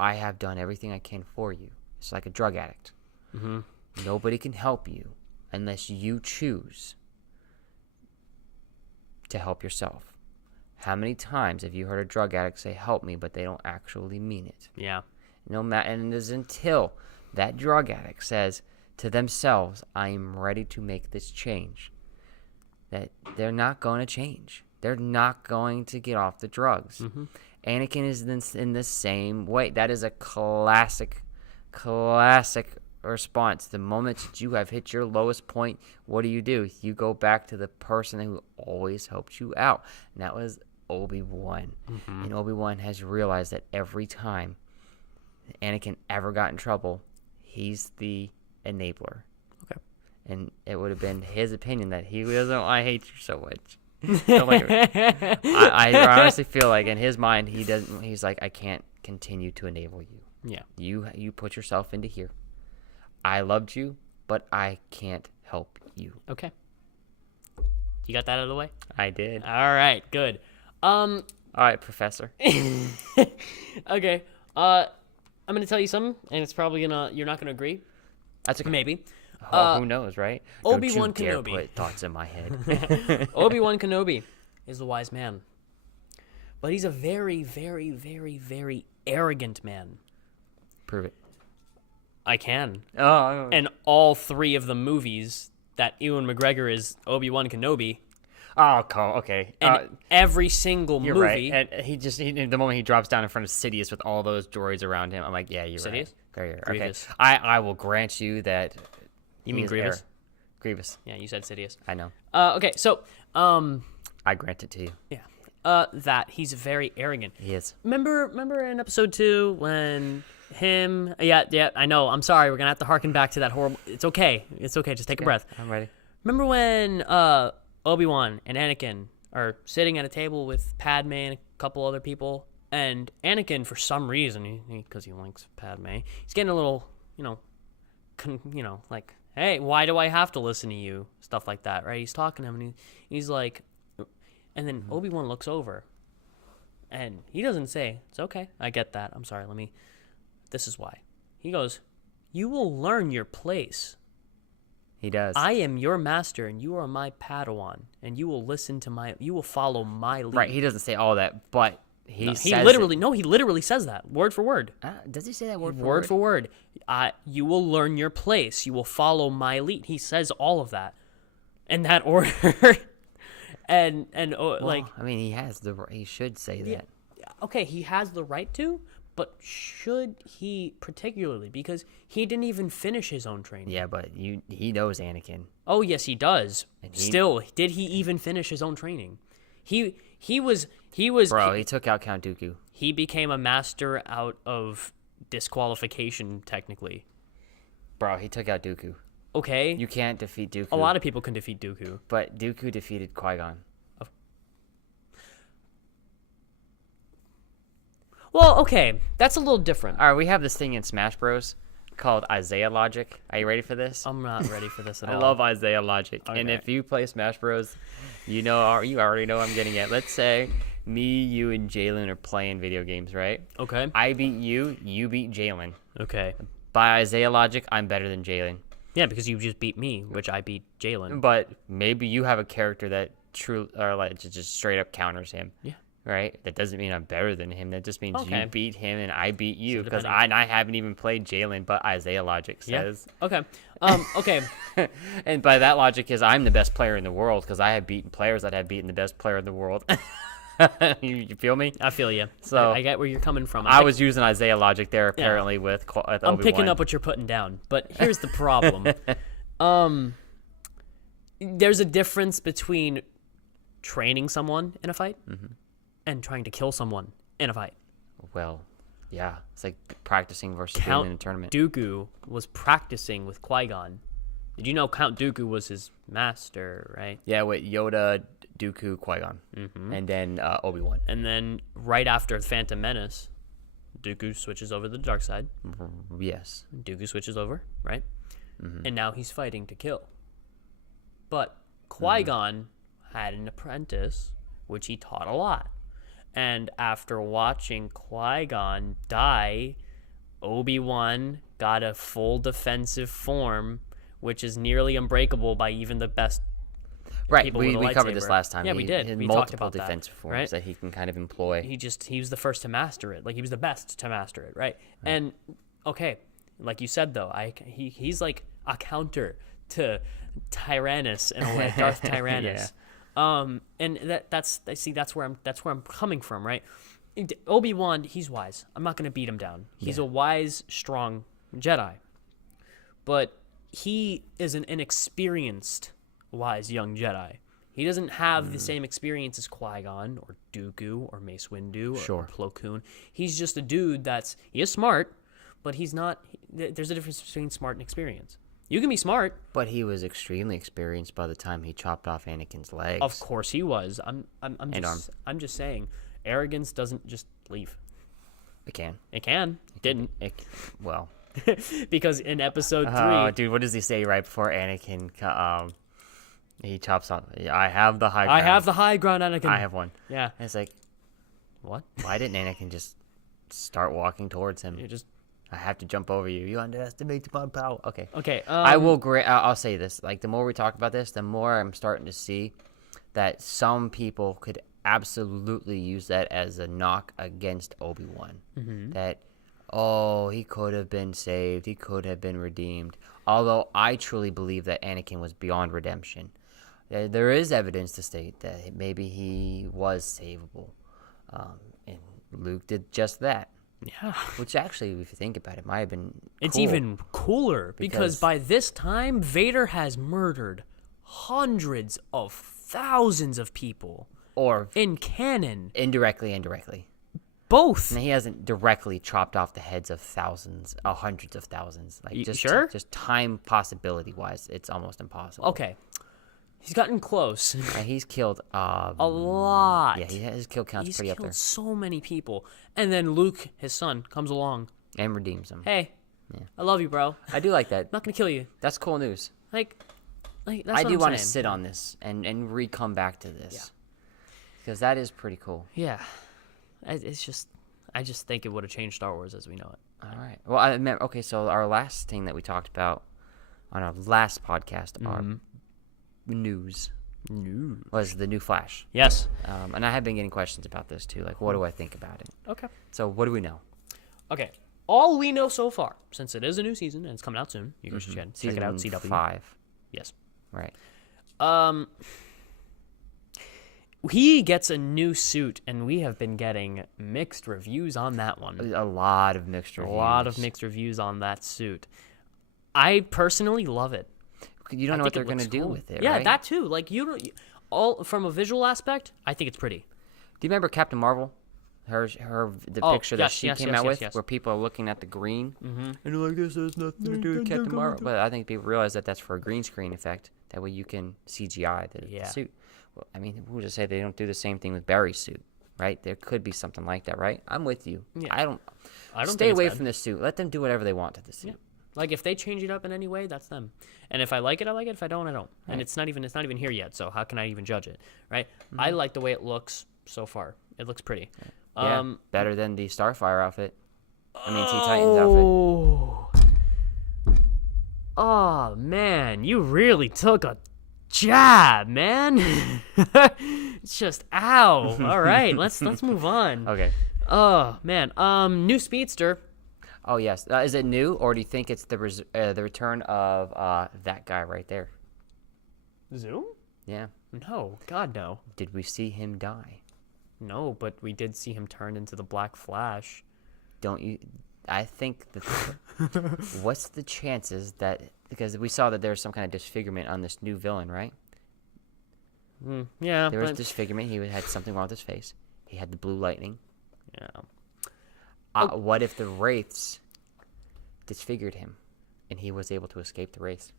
"I have done everything I can for you." It's like a drug addict. Mm-hmm. Nobody can help you unless you choose to help yourself. How many times have you heard a drug addict say, help me, but they don't actually mean it? Yeah. No matter, and it is until that drug addict says to themselves, I am ready to make this change, that they're not going to change. They're not going to get off the drugs. Mm-hmm. Anakin is in the same way. That is a classic response. The moment that you have hit your lowest point, what do? You go back to the person who always helped you out. And that was Obi-Wan. Mm-hmm. And Obi-Wan has realized that every time Anakin ever got in trouble, he's the enabler. Okay. And it would have been his opinion that he doesn't. I hate you so much. So like, I honestly feel like in his mind he doesn't. He's like, I can't continue to enable you. Yeah. You put yourself into here. I loved you, but I can't help you. Okay. You got that out of the way? I did. All right. Good. All right, Professor. Okay. I'm gonna tell you something, and it's probably you're not gonna agree. That's okay. Maybe. Who knows, right? Obi-Wan Don't you dare Kenobi. put thoughts in my head. Obi-Wan Kenobi is the wise man, but he's a very, very, very, very arrogant man. Prove it. I can. Oh. And all 3 of the movies that Ewan McGregor is Obi-Wan Kenobi. Oh, okay. And every single you're movie. Right. And the moment he drops down in front of Sidious with all those droids around him, I'm like, yeah, you're Sidious? right. Okay. Grievous. I will grant you that. You mean Grievous? Grievous. Yeah, you said Sidious. I know. Okay, so I grant it to you. Yeah. That he's very arrogant. He is. Remember in episode 2 when him? Yeah. I know. I'm sorry. We're gonna have to harken back to that horrible. It's okay. Just take a breath. I'm ready. Remember when Obi-Wan and Anakin are sitting at a table with Padme and a couple other people, and Anakin, for some reason, because he likes Padme, he's getting a little, like, hey, why do I have to listen to you? Stuff like that, right? He's talking to him, and he's like, and then Obi-Wan looks over, and he doesn't say, it's okay, I get that, I'm sorry, this is why. He goes, you will learn your place. He does. I am your master, and you are my Padawan, and you will you will follow my lead. Right, he doesn't say all that, but he literally says that, word for word. Does he say that word for word? You will learn your place. You will follow my lead. He says all of that in that order. and like, I mean, he should say that. Okay, he has the right to, but should he particularly? Because he didn't even finish his own training. Yeah, but he knows Anakin. Oh, yes, he does. Still, did he even finish his own training? He was. Bro, he took out Count Dooku. He became a master out of disqualification, technically. Bro, he took out Dooku. Okay. You can't defeat Dooku. A lot of people can defeat Dooku. But Dooku defeated Qui-Gon. Well, okay. That's a little different. All right, we have this thing in Smash Bros. Called Isaiah Logic. Are you ready for this? I'm not ready for this at all. I love Isaiah Logic. Okay. And if you play Smash Bros, you already know what I'm getting at. Let's say me, you, and Jalen are playing video games, right? Okay. I beat you, you beat Jalen. Okay. By Isaiah Logic, I'm better than Jalen. Yeah, because you just beat me, which I beat Jalen. But maybe you have a character that just straight up counters him. Yeah. Right? That doesn't mean I'm better than him. That just means Okay. you beat him and I beat you. So Because I haven't even played Jalen, but Isaiah Logic says. Yeah. Okay. Okay. And by that logic is I'm the best player in the world because I have beaten players that have beaten the best player in the world. You feel me? I feel you. So I get where you're coming from. I was using Isaiah Logic there apparently with I'm Obi-Wan. picking up what you're putting down, but here's the problem. There's a difference between training someone in a fight and trying to kill someone in a fight. Well, yeah. It's like practicing versus Count being in a tournament. Dooku was practicing with Qui-Gon. Did you know Count Dooku was his master, right? Yeah, with Yoda, Dooku, Qui-Gon. And then Obi-Wan. And then right after Phantom Menace, Dooku switches over to the dark side. Yes. Dooku switches over, right? And now he's fighting to kill. But Qui-Gon had an apprentice, which he taught a lot. And after watching Qui-Gon die, Obi-Wan got a full defensive form, which is nearly unbreakable by even the best Right, people we with a covered this lightsaber. last time. Yeah, we did. He had We talked multiple about defense that, forms right? that he can kind of employ. He was the first to master it. Like, he was the best to master it, right? And okay, like you said though, he's like a counter to Tyrannus in a way, Darth Tyrannus. And that's where I'm coming from, right? Obi-Wan, he's wise. I'm not gonna beat him down. He's a wise, strong Jedi, but he is an inexperienced, wise young Jedi. He doesn't have the same experience as Qui-Gon or Dooku or Mace Windu or Plo Koon. He's just a dude he is smart, but he's not. There's a difference between smart and experience. You can be smart, But he was extremely experienced by the time he chopped off Anakin's legs. of course he was. I'm just saying, arrogance doesn't just leave. It can. It can. Didn't. Well. Because in episode 3, Oh, dude, what does he say right before Anakin? He chops off. I have the high ground. I have the high ground, Anakin. I have one. Yeah. And it's like, What? why didn't Anakin just start walking towards him? You just I have to jump over you. You underestimate my power. Okay. okay. I will. I'll say this. Like, the more we talk about this, the more I'm starting to see that some people could absolutely use that as a knock against Obi-Wan. That, he could have been saved. He could have been redeemed. Although I truly believe that Anakin was beyond redemption. There is evidence to state that maybe he was savable. And Luke did just that. Yeah. Which actually, if you think about it, might have been It's cool. even cooler because by this time, Vader has murdered hundreds of thousands of people. Or in canon. indirectly. Both. And he hasn't directly chopped off the heads of thousands, hundreds of thousands. Like, just time possibility wise, it's almost impossible. Okay. He's gotten close. He's killed a lot. Yeah, his kill count's pretty up there. He's killed so many people. And then Luke, his son, comes along. And redeems him. Hey, I love you, bro. I do like that. I'm not going to kill you. That's cool news. Like that's I do want to sit on this and re-come back to this. Yeah. Because that is pretty cool. Yeah. I just think it would have changed Star Wars as we know it. All right. Well, okay, so our last thing that we talked about on our last podcast, our news was the new Flash. Yes. And I have been getting questions about this too. Like, what do I think about it? Okay. So, what do we know? Okay. All we know so far, since it is a new season and it's coming out soon, you guys should check it out. CW 5. Yes. Right. He gets a new suit, and we have been getting mixed reviews on that one. A lot of mixed reviews. A lot of mixed reviews on that suit. I personally love it. You don't know what they're going to do with it, yeah, right? that too. Like, all from a visual aspect, I think it's pretty. Do you remember Captain Marvel? The picture that she came out with, where people are looking at the green, and they're like, "This has nothing to do with Captain Marvel." But I think people realize that that's for a green screen effect. That way, you can CGI the suit. Well, I mean, we'll just say they don't do the same thing with Barry's suit, right? There could be something like that, right? I'm with you. Yeah. I don't stay away from the suit. Let them do whatever they want to the suit. Yeah. Like, if they change it up in any way, that's them. And if I like it, I like it. If I don't, I don't. Right. And it's not even here yet. So how can I even judge it, right? Mm-hmm. I like the way it looks so far. It looks pretty. Right. Yeah, better than the Starfire outfit. I mean, T-Titans outfit. Oh, man. You really took a jab, man. It's just, ow. All right, let's move on. Okay. Oh, man. New Speedster. Oh, yes. Is it new, or do you think it's the return of that guy right there? Zoom? Yeah. No. God, no. Did we see him die? No, but we did see him turn into the Black Flash. Don't you? I think that. What's the chances that, because we saw that there's some kind of disfigurement on this new villain, right? Yeah. There was disfigurement. He had something wrong with his face. He had the blue lightning. Yeah. What if the Wraiths disfigured him, and he was able to escape the Wraiths?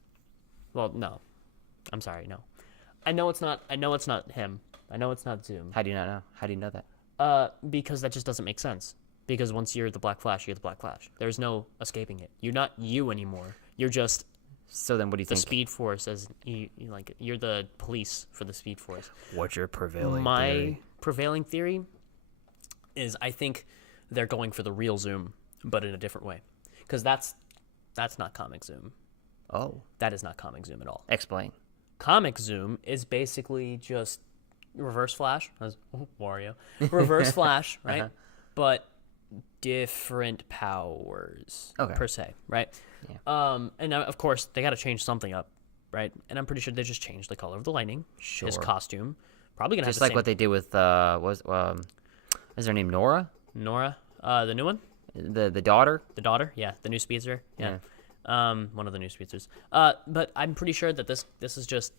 Well, no. I'm sorry, no. I know it's not him. I know it's not Zoom. How do you not know? How do you know that? Because that just doesn't make sense. Because once you're the Black Flash, you're the Black Flash. There's no escaping it. You're not you anymore. You're just. So then, what do you think? The Speed Force, you're the police for the Speed Force. What's your prevailing theory? My prevailing theory is I think they're going for the real Zoom, but in a different way. Because that's not comic Zoom. Oh. That is not comic Zoom at all. Explain. comic Zoom is basically just Reverse Flash. Wario. Reverse Flash, right? But different powers, per se, right? Yeah. And now, of course, they got to change something up, right? And I'm pretty sure they just changed the color of the lightning. Sure. His costume. Probably going to have just like what they did with, is her name Nora? Nora, the new one? The daughter? The daughter, yeah. The new speedster, yeah. One of the new speedsters. But I'm pretty sure that this is just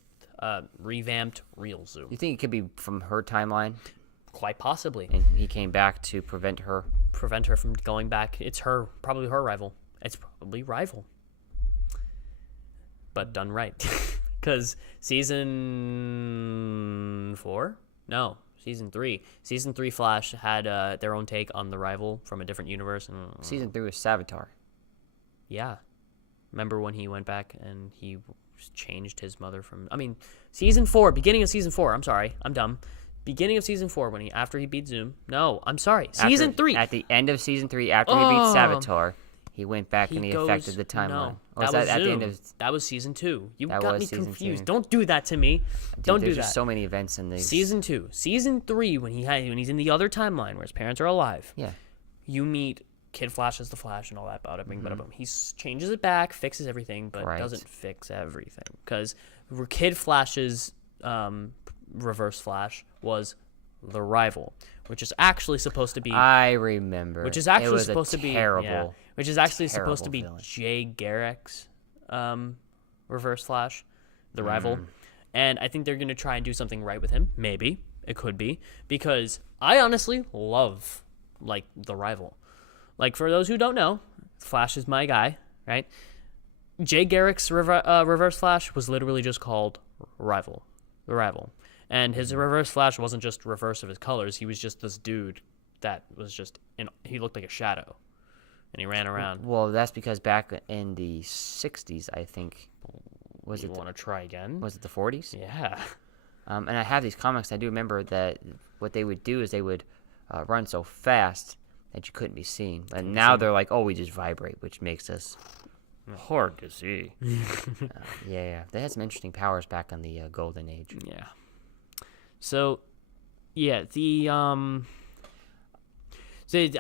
revamped real Zoom. You think it could be from her timeline? Quite possibly. And he came back to prevent her from going back. It's probably her rival. It's probably rival. But done right. Because season 4? No, season 3. Season 3 Flash had their own take on the rival from a different universe. Season 3 was Savitar. Yeah. Remember when he went back and he changed his mother from... I mean, season 4, beginning of season 4. I'm sorry. I'm dumb. Beginning of season 4, after he beat Zoom. No, I'm sorry. Season 3. At the end of season 3, after he beat Savitar, he went back and he affected the timeline. No, or was that at the end of... That was season 2. You got me confused. Don't do that to me. Don't do that. There's just so many events in these. Season 2. Season 3, when he's in the other timeline where his parents are alive. Yeah. You meet Kid Flash as the Flash and all that. Bada bing, bada boom. He changes it back, fixes everything, but doesn't fix everything. Because Kid Flash's Reverse Flash was the rival, which is actually supposed to be... I remember. Which is actually supposed to be... terrible, which is actually supposed to be villain. Jay Garrick's Reverse Flash, the rival. And I think they're going to try and do something right with him. Maybe. It could be. Because I honestly love, the rival. For those who don't know, Flash is my guy, right? Jay Garrick's Reverse Flash was literally just called Rival. The rival. And his Reverse Flash wasn't just reverse of his colors. He was just this dude that was just... he looked like a shadow. And he ran around. Well, that's because back in the 60s, I think... You want to try again? Was it the 40s? Yeah. And I have these comics. I do remember that what they would do is they would run so fast that you couldn't be seen. And now they're like, we just vibrate, which makes us hard to see. Yeah. They had some interesting powers back in the Golden Age. Yeah. So, yeah,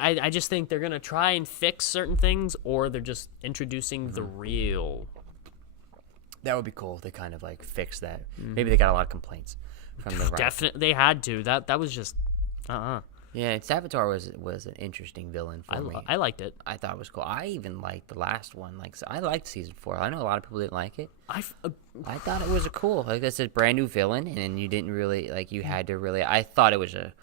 I just think they're going to try and fix certain things, or they're just introducing the real. That would be cool if they kind of, fix that. Maybe they got a lot of complaints from the Definitely, they had to. That was just, Yeah, and Savitar was an interesting villain for me. I liked it. I thought it was cool. I even liked the last one. So I liked season 4. I know a lot of people didn't like it. I thought it was cool. It's a brand new villain, and you didn't really you had to really. I thought it was a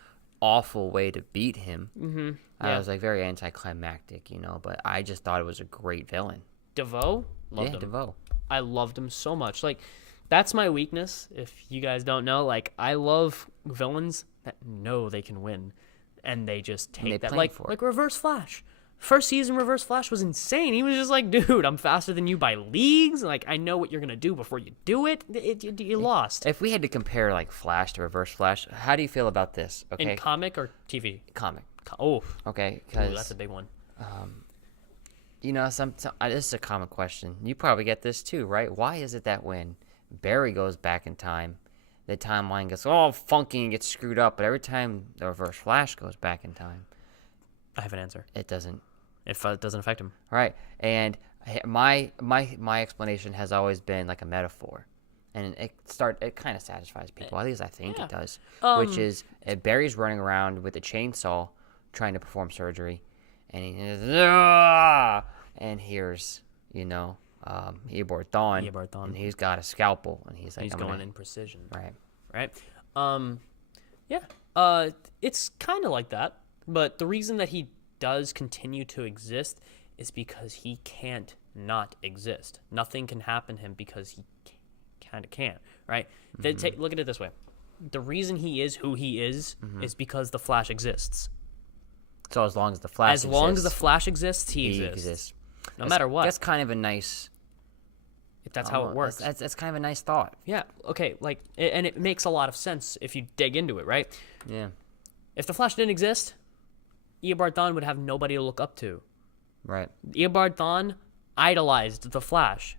awful way to beat him. Mm-hmm. I was very anticlimactic, But I just thought it was a great villain. DeVoe, loved him. DeVoe. I loved him so much. That's my weakness. If you guys don't know, I love villains that know they can win. And they just take that, like Reverse Flash. First season, Reverse Flash was insane. He was just dude, I'm faster than you by leagues. I know what you're going to do before you do it. You lost. If we had to compare, Flash to Reverse Flash, how do you feel about this? Okay. In comic or TV? Comic. Okay. Because that's a big one. This is a common question. You probably get this too, right? Why is it that when Barry goes back in time, the timeline gets all funky and gets screwed up, but every time the Reverse Flash goes back in time, I have an answer. It doesn't. It doesn't affect him. Right. And my explanation has always been a metaphor, and it kind of satisfies people. At least I think it does. Which is Barry's running around with a chainsaw trying to perform surgery, and he hears Eobard Thawne, and he's got a scalpel, and he's going in precision. Right. It's kind of like that, but the reason that he does continue to exist is because he can't not exist. Nothing can happen to him because he kind of can't, right? Mm-hmm. Look at it this way. The reason he is who he is is because the Flash exists. So as long as the Flash exists, he exists. No matter what. That's kind of a nice... That's how it works. That's kind of a nice thought. Yeah, okay, and it makes a lot of sense if you dig into it, right? Yeah. If the Flash didn't exist, Eobard Thawne would have nobody to look up to. Right. Eobard Thawne idolized the Flash.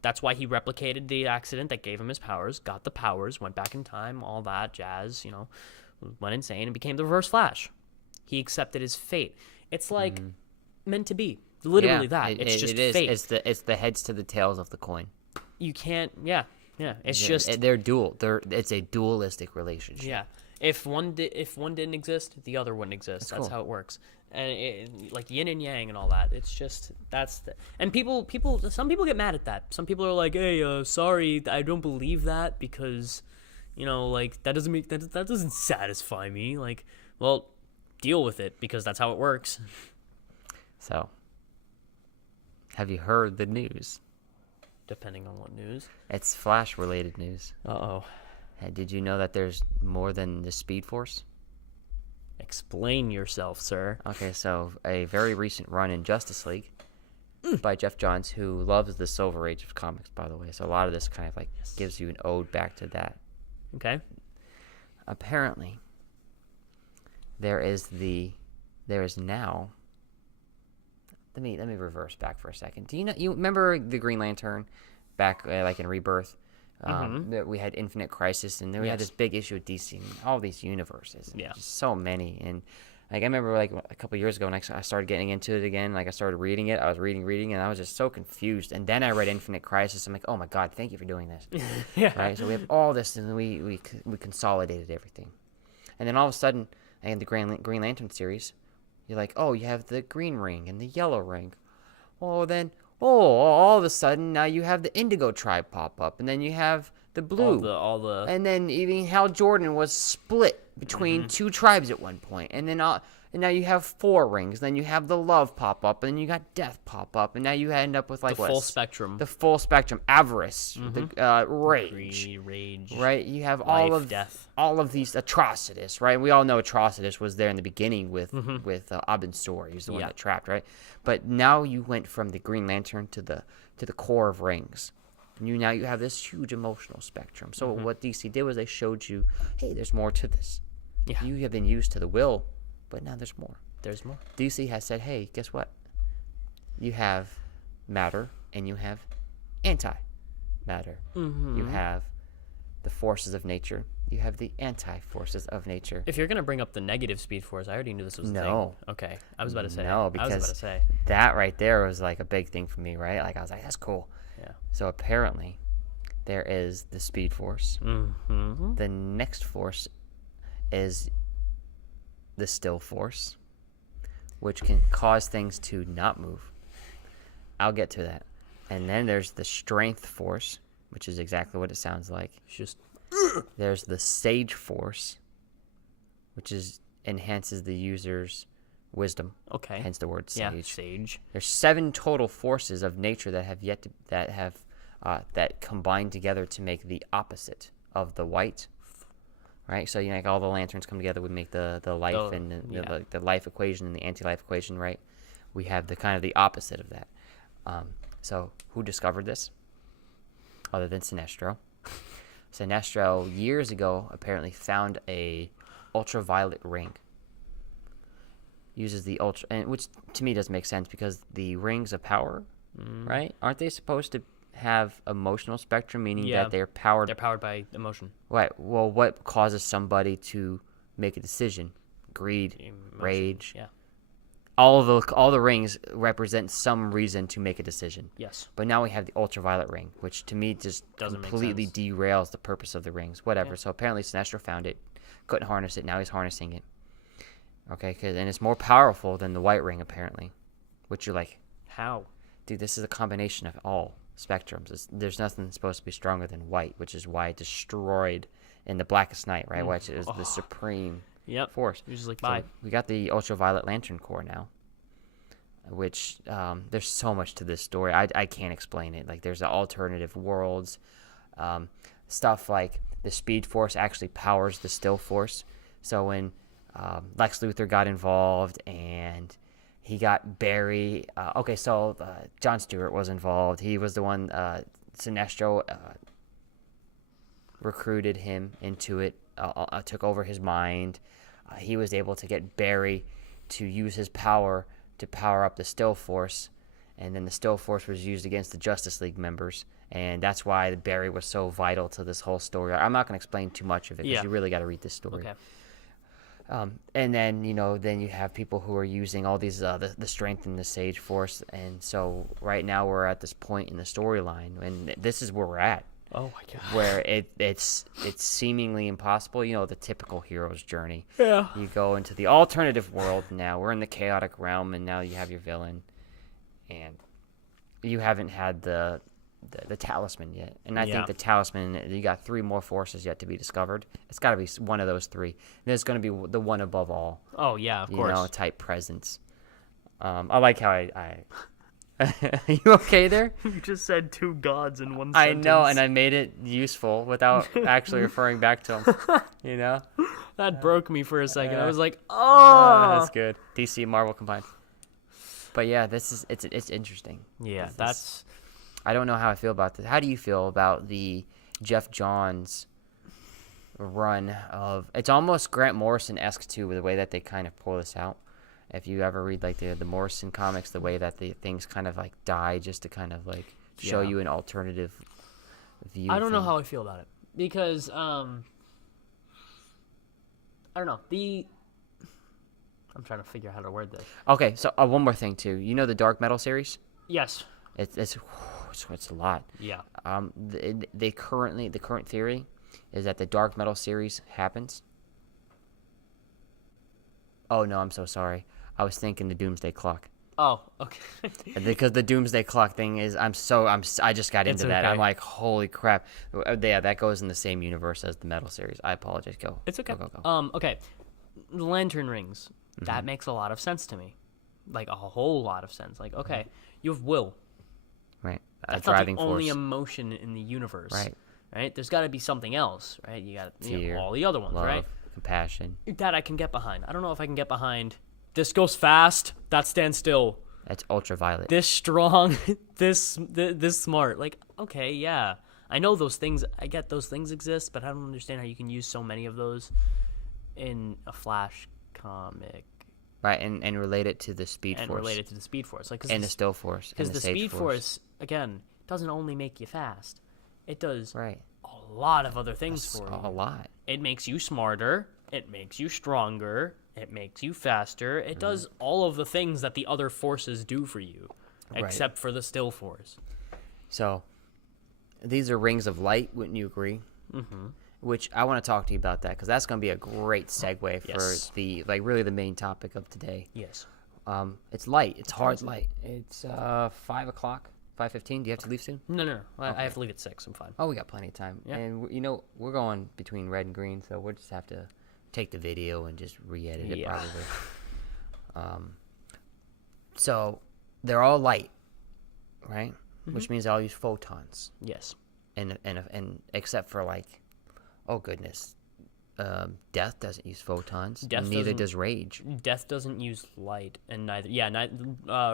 That's why he replicated the accident that gave him his powers, got the powers, went back in time, all that jazz, went insane and became the Reverse Flash. He accepted his fate. It's like meant to be. Literally it's just fate. It's the heads to the tails of the coin. You can't. Yeah. It's just they're dual. It's a dualistic relationship. Yeah. If one didn't exist, the other wouldn't exist. That's cool. how it works. And like yin and yang and all that. It's just and some people get mad at that. Some people are like, "Hey, sorry, I don't believe that because, like that doesn't satisfy me." Like, well, deal with it because that's how it works. So, have you heard the news? Depending on what news. It's Flash-related news. Uh-oh. Did you know that there's more than the Speed Force? Explain yourself, sir. Okay, so a very recent run in Justice League by Jeff Johns, who loves the Silver Age of comics, by the way. So a lot of this kind of like gives you an ode back to that. Okay. Apparently, there is now. Let me reverse back for a second. Do you remember the Green Lantern back like in Rebirth? That we had Infinite Crisis, and then we had this big issue with DC and all these universes. Yeah, just so many. And like I remember, like a couple years ago, when I started getting into it again. Like I started reading it. I was reading, and I was just so confused. And then I read Infinite Crisis. I'm like, oh my god, thank you for doing this. Yeah. Right. So we have all this, and we consolidated everything. And then all of a sudden, in the Green Lantern series, you're like, oh, you have the green ring and the yellow ring. Well, then. All of a sudden, now you have the Indigo tribe pop up, and then you have the blue. All the... And then even Hal Jordan was split between two tribes at one point. And then and now you have 4 rings. Then you have the love pop up, and then you got death pop up. And now you end up with like the full spectrum. The full spectrum. Avarice. The rage. Rage. Right? You have death. all of these Atrocitus, right? We all know Atrocitus was there in the beginning with Abin Sur. He was the one that trapped, right? But now you went from the Green Lantern to the core of rings. And now you have this huge emotional spectrum. So what DC did was they showed you, hey, there's more to this. Yeah. You have been used to the will, but now there's more. There's more. DC has said, hey, guess what? You have matter and you have anti-matter. You have the forces of nature. You have the anti-forces of nature. If you're going to bring up the negative Speed Force, I already knew this was a thing. Okay. I was about to say. No, because that right there was like a big thing for me, right? Like I was like, that's cool. Yeah. So apparently there is the Speed Force. The next force is the Still Force, which can cause things to not move. I'll get to that. And then there's the Strength Force, which is exactly what it sounds like. It's just... There's the Sage Force, which enhances the user's wisdom. Okay. Hence the word sage. Yeah, sage. There's 7 total forces of nature that have that combine together to make the opposite of the white. Right? So like all the lanterns come together would make the life the life equation and the anti-life equation, right? We have the kind of the opposite of that. So who discovered this? Other than Sinestro. Sinestro years ago apparently found a ultraviolet ring. Uses the which to me doesn't make sense because the rings of power, right? Aren't they supposed to have emotional spectrum, meaning that they're powered? They're powered by emotion. Right. Well, what causes somebody to make a decision? Greed, Emotion. Rage. Yeah. All the rings represent some reason to make a decision. Yes. But now we have the ultraviolet ring, which to me just completely derails the purpose of the rings. Whatever. Yeah. So apparently Sinestro found it, couldn't harness it. Now he's harnessing it. Okay, and it's more powerful than the white ring apparently, which you're like, how? Dude, this is a combination of all spectrums. There's nothing supposed to be stronger than white, which is why it destroyed in the Blackest Night, right? Which is the supreme force. You're just like, bye. So we got the ultraviolet lantern core now, which there's so much to this story. I can't explain it. Like there's the alternative worlds, stuff like the Speed Force actually powers the Still Force. So when Lex Luthor got involved and he got Barry. John Stewart was involved. He was the one, Sinestro recruited him into it, took over his mind. He was able to get Barry to use his power to power up the Still Force. and then the still force was used against the Justice League members, and that's why Barry was so vital to this whole story. I'm not going to explain too much of it because you really got to read this story. Okay. And then then you have people who are using all these the strength in the Sage Force, and so right now we're at this point in the storyline, and this is where we're at. Oh my god. Where it's seemingly impossible, the typical hero's journey. Yeah. You go into the alternative world now. We're in the chaotic realm, and now you have your villain, and you haven't had the talisman yet. And I think the talisman, you got 3 more forces yet to be discovered. It's got to be one of those 3. There's going to be the one above all. Oh yeah, of course. Type presence. I like how I Are you okay there? You just said 2 gods in one I sentence. know, and I made it useful without actually referring back to them. That broke me for a second. I was like, oh, that's good. DC Marvel combined. But yeah, it's interesting. Yeah, I don't know how I feel about this. How do you feel about the Jeff Johns run of? It's almost Grant Morrison-esque too, with the way that they kind of pull this out. If you ever read like the Morrison comics, the way that the things kind of like die just to kind of like show you an alternative view. I don't know how I feel about it because I don't know. I'm trying to figure out how to word this. Okay, so one more thing too. You know the Dark Metal series? Yes. It's a lot. Yeah. The current theory is that the Dark Metal series happens. Oh no, I'm so sorry. I was thinking the Doomsday Clock. Oh, okay. Because the Doomsday Clock thing is, I just got into that. I'm like, holy crap. Yeah, that goes in the same universe as the Metal series. I apologize. Go. It's okay. Go. Okay. The lantern rings. Mm-hmm. That makes a lot of sense to me. Like a whole lot of sense. Like, okay, you have will. Right. That's driving not the only force. emotion in the universe. Right. There's got to be something else, right? You got Fear, all the other ones, love, right? Compassion. That I can get behind. I don't know if I can get behind. This goes fast. That stands still. That's ultraviolet. This strong. this smart. Like, okay, yeah. I know those things. I get those things exist, but I don't understand how you can use so many of those in a Flash comic. Right, and relate it to the Speed Force. And relate it to the Speed Force. Like, and the Still Force. Because the Speed Force, again, doesn't only make you fast. It does a lot of other things for you. A lot. It makes you smarter. It makes you stronger. It makes you faster. It does all of the things that the other forces do for you, except for the Still Force. So, these are rings of light, wouldn't you agree? Mm-hmm. Which I want to talk to you about that, because that's going to be a great segue for the main topic of today. Yes. It's light. It's hard light. It's 5 o'clock, 5:15. Do you have to leave soon? No. I have to leave at 6. I'm fine. Oh, we got plenty of time. Yeah. And, we're going between red and green, so we'll just have to take the video and just re-edit it probably. So, they're all light, right? Mm-hmm. Which means they all use photons. Yes. And except for, like, oh, goodness. Death doesn't use photons. Neither does Rage. Death doesn't use light, and neither.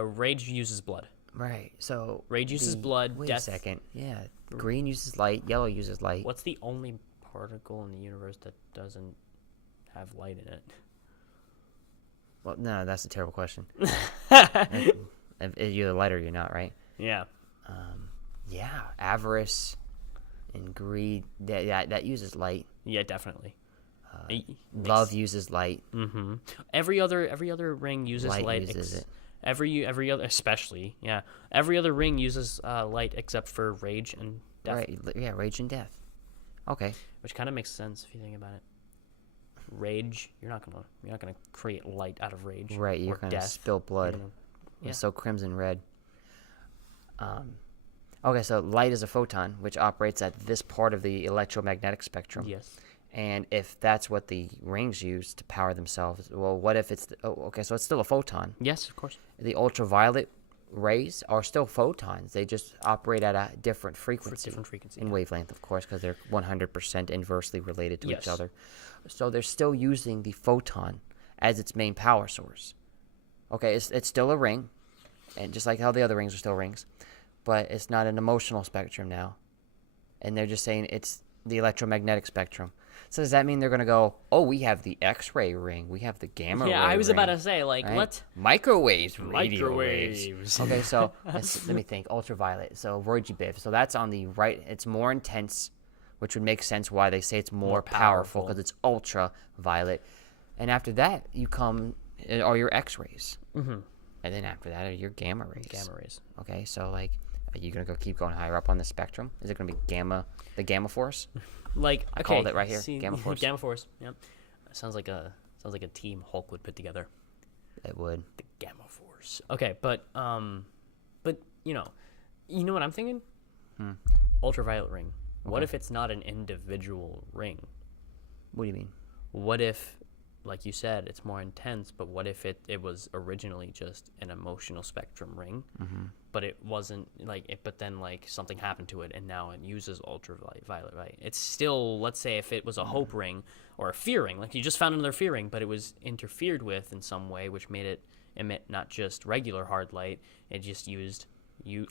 Rage uses blood. Right. So Rage uses blood. Wait a second. Yeah. Green uses light. Yellow uses light. What's the only particle in the universe that doesn't have light in it? Well, no, that's a terrible question. You're light or you're not, right? Yeah. Avarice and greed. That uses light. Yeah, definitely. Love uses light. Mm-hmm. Every other ring uses light. Uses it. Every other, especially, yeah. Every other ring uses light except for Rage and Death. Right. Yeah, Rage and Death. Okay. Which kind of makes sense if you think about it. Rage, you're not gonna create light out of rage. Right. You're gonna spill blood. Yeah. So crimson red. Okay, so light is a photon, which operates at this part of the electromagnetic spectrum. Yes. And if that's what the rings use to power themselves, well, what if it's... so it's still a photon. Yes, of course. The ultraviolet rays are still photons. They just operate at a different frequency. In wavelength, of course, because they're 100% inversely related to each other. So they're still using the photon as its main power source. Okay, it's still a ring, and just like how the other rings are still rings, but it's not an emotional spectrum now. And they're just saying it's the electromagnetic spectrum. So does that mean they're gonna go? Oh, we have the X-ray ring. We have the gamma ray. Yeah, I was ring, about to say, like, right? what? Microwaves, radio waves. Microwaves. Okay, so let me think. Ultraviolet. So Roy G. Biv. So that's on the right. It's more intense, which would make sense why they say it's more powerful because it's ultraviolet. And after that, you come are your X-rays, and then after that are your gamma rays. Gamma rays. Okay, so like, are you gonna keep going higher up on the spectrum? Is it gonna be the gamma force? Like, I called it right here. Gamma force. Gamma force. Yep. Sounds like a team Hulk would put together. It would. The gamma force. Okay, but you know what I'm thinking? Ultraviolet ring. What if it's not an individual ring? What do you mean? What if, like you said, it's more intense, but what if it was originally just an emotional spectrum ring, but it wasn't like it, but then like something happened to it and now it uses ultraviolet, right? It's still, let's say if it was a hope ring or a fear ring, like you just found another fear ring, but it was interfered with in some way, which made it emit not just regular hard light, it just used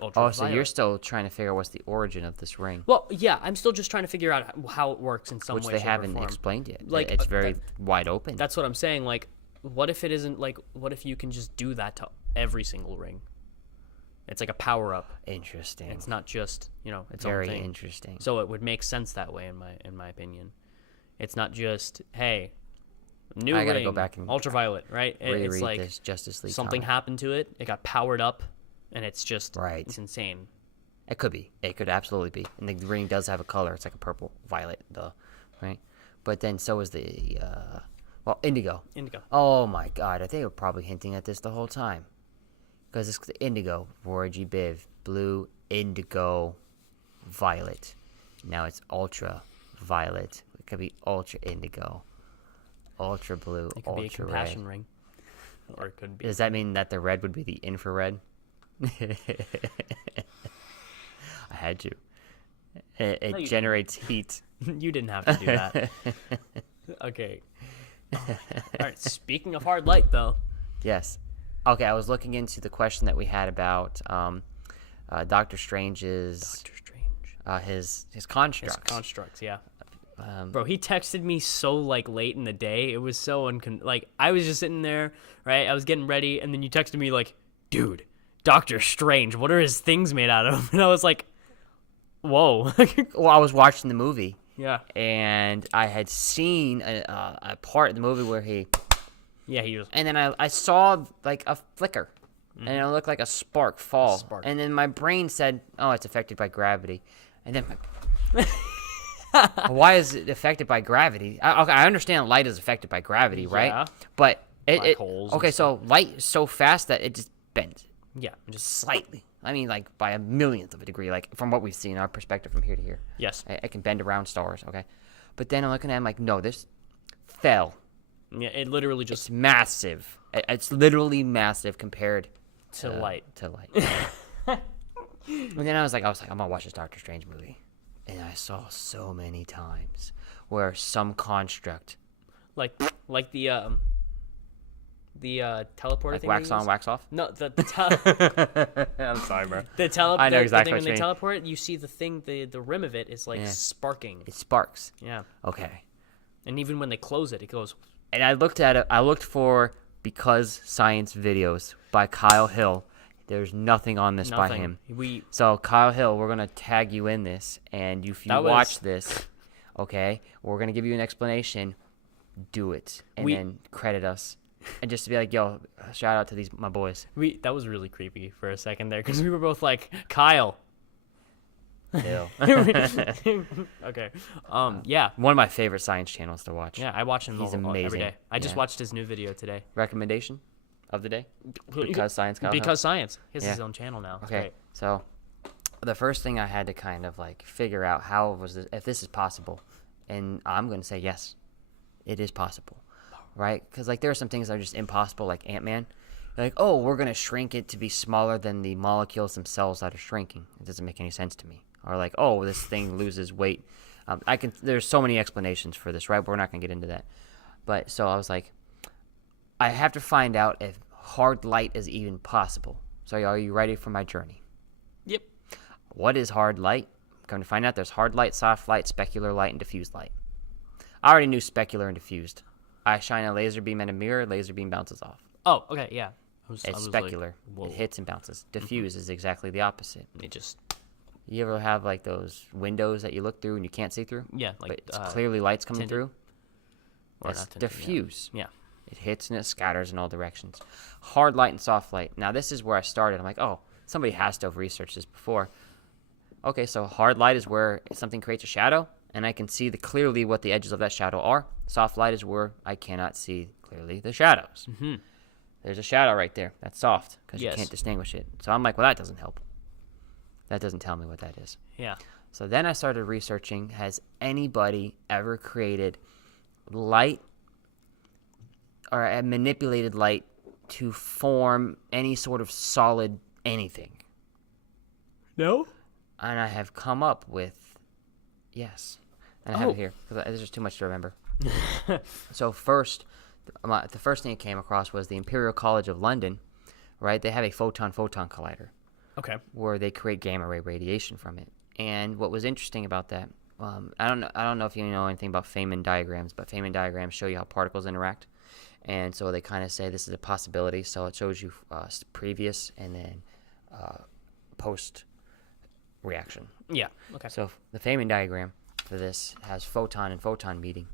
ultraviolet. Oh, so you're still trying to figure out what's the origin of this ring. Well, yeah, I'm still just trying to figure out how it works in some way, which they shape, haven't or form. explained yet. Like, it's very wide open. That's what I'm saying. Like, what if it isn't like? What if you can just do that to every single ring? It's like a power up. Interesting. It's not just its very own thing. Interesting. So it would make sense that way in my opinion. It's not just hey, new I gotta ring, go back and ultraviolet, right? It's like this Justice League something comic. happened to it. It got powered up, and it's just Right. It's insane. It could be. It could absolutely be. And the ring does have a color. It's like a purple, violet, right? But then so is the indigo. Indigo. Oh my God! I think they were probably hinting at this the whole time. Because it's the indigo, Roy G. Biv, blue, indigo, violet. Now it's ultra violet. It could be ultra indigo, ultra blue, It could be a ultra compassion red. ring, or it could be. Does that mean that the red would be the infrared? I had to. It generates heat. You didn't have to do that. Okay. All right. Speaking of hard light, though. Yes. Okay, I was looking into the question that we had about Doctor Strange's his constructs. His constructs, yeah. Um, Bro, he texted me so like late in the day. It was so like I was just sitting there, right? I was getting ready, and then you texted me like, "Dude, Doctor Strange, what are his things made out of?" And I was like, "Whoa." well, I was watching the movie. Yeah. And I had seen a part of the movie where he. Yeah, he was. And then I saw like a flicker, and it looked like a spark fall. And then my brain said, "Oh, it's affected by gravity." And then, why is it affected by gravity? I understand light is affected by gravity, right? Yeah. But Black holes and so light is so fast that it just bends. Yeah, Just slightly. I mean, like by a millionth of a degree, like from what we've seen, our perspective from here to here. Yes. I can bend around stars, okay? But then I'm looking at it, I'm like, no, this fell. Yeah, it literally just It's massive. It's literally massive compared to light. To light. And then I was like, I'm gonna watch this Doctor Strange movie, and I saw so many times where some construct, like the teleporter like thing. wax on, wax off. No, the I'm sorry, bro. I know exactly the what thing when you they mean. teleport, you see the thing, the rim of it is like sparking. It sparks. Yeah. Okay. And even when they close it, it goes. And I looked at it. I looked for Because Science videos by Kyle Hill. There's nothing on this by him. So Kyle Hill, we're gonna tag you in this, and if you watch this, okay, we're gonna give you an explanation. Do it, and then credit us, and just to be like, yo, shout out to my boys. That was really creepy for a second there because we were both like, Kyle. Hill. Okay. Yeah. One of my favorite science channels to watch. Yeah, I watch him amazing. every day. I just watched his new video today. Recommendation of the day? Because Science. Kyle Hill. Because Science. He has his own channel now. It's okay. great. So the first thing I had to kind of like figure out if this is possible, and I'm gonna say yes, it is possible, right? Because like there are some things that are just impossible, like Ant-Man. Like, oh, we're gonna shrink it to be smaller than the molecules themselves that are shrinking. It doesn't make any sense to me. Or like, oh, this thing loses weight. There's so many explanations for this, right? But we're not gonna get into that. But so I was like, I have to find out if hard light is even possible. So are you ready for my journey? Yep. What is hard light? I'm going to find out there's hard light, soft light, specular light, and diffuse light. I already knew specular and diffused. I shine a laser beam at a mirror, laser beam bounces off. Oh, okay, yeah. It's specular. It hits and bounces. Diffuse is exactly the opposite. It just... You ever have like those windows that you look through and you can't see through? Yeah, but it's clearly lights coming through. That's diffuse. Yeah. It hits and it scatters in all directions. Hard light and soft light. Now this is where I started. I'm like, oh, somebody has to have researched this before. Okay, so hard light is where something creates a shadow, and I can see clearly what the edges of that shadow are. Soft light is where I cannot see clearly the shadows. Mm-hmm. There's a shadow right there. That's soft because you can't distinguish it. So I'm like, well, that doesn't help. That doesn't tell me what that is. Yeah. So then I started researching, has anybody ever created light or manipulated light to form any sort of solid anything? No? And I have come up with yes. And I have it here because there's just too much to remember. So first, the first thing I came across was the Imperial College of London, right? They have a photon-photon collider. Okay. Where they create gamma ray radiation from it. And what was interesting about that, I don't know if you know anything about Feynman diagrams, but Feynman diagrams show you how particles interact. And so they kind of say this is a possibility. So it shows you previous and then post reaction. Yeah. Okay. So the Feynman diagram for this has photon and photon meeting.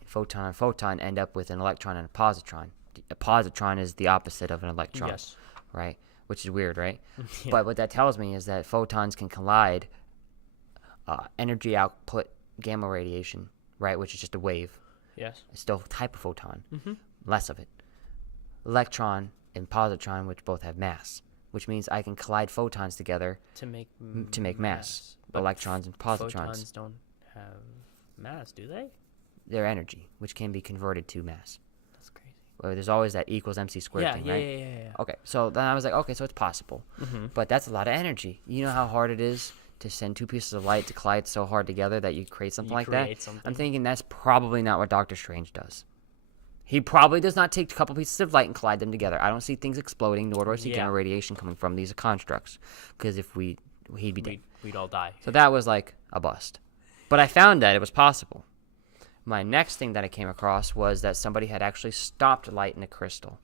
And photon and photon end up with an electron and a positron. A positron is the opposite of an electron. Yes. Right? Which is weird, right? Yeah. But what that tells me is that photons can collide energy output gamma radiation, right? Which is just a wave. Yes. It's still a type of photon. Mm-hmm. Less of it. Electron and positron, which both have mass, which means I can collide photons together to make mass. Electrons and positrons. Photons don't have mass, do they? They're energy, which can be converted to mass. That's crazy. Where there's always that equals MC squared thing, right? Yeah. Okay, so then I was like, okay, so it's possible. Mm-hmm. But that's a lot of energy. You know how hard it is to send two pieces of light to collide so hard together that you create something like that? Something. I'm thinking that's probably not what Doctor Strange does. He probably does not take a couple pieces of light and collide them together. I don't see things exploding, nor do I see gamma radiation coming from these constructs. Because if he'd be dead. We'd all die. So that was like a bust. But I found that it was possible. My next thing that I came across was that somebody had actually stopped light in a crystal.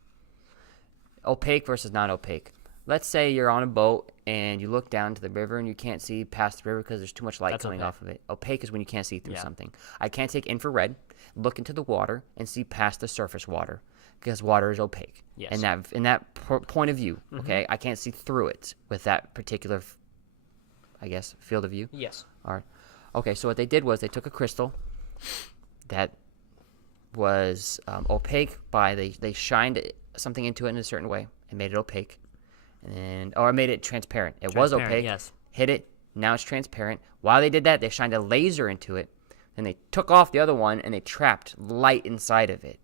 Opaque versus non-opaque. Let's say you're on a boat and you look down to the river and you can't see past the river because there's too much light coming off of it. Opaque is when you can't see through something. I can't take infrared, look into the water, and see past the surface water because water is opaque. Yes. In that point of view, okay, I can't see through it with that particular, I guess, field of view. Yes. All right. Okay, so what they did was they took a crystal that was opaque they shined something into it in a certain way and made it opaque. Or made it transparent. It was opaque. Yes. Hit it. Now it's transparent. While they did that, they shined a laser into it. Then they took off the other one and they trapped light inside of it.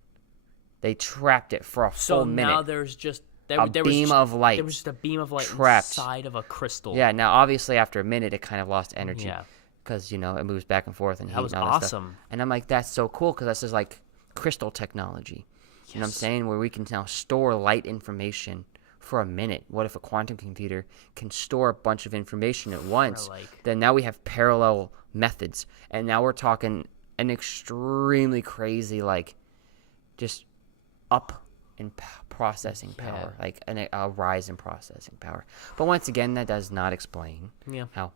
They trapped it for a full minute. So now there's just a beam of light. There was just a beam of light trapped inside of a crystal. Yeah. Now, obviously, after a minute, it kind of lost energy. Yeah. Because it moves back and forth and heat That was and all that awesome. stuff. And I'm like, that's so cool because this is like crystal technology. Yes. You know what I'm saying? Where we can now store light information for a minute. What if a quantum computer can store a bunch of information at once? Then now we have parallel methods. And now we're talking an extremely crazy, just up in processing power. Like a rise in processing power. But once again, that does not explain how.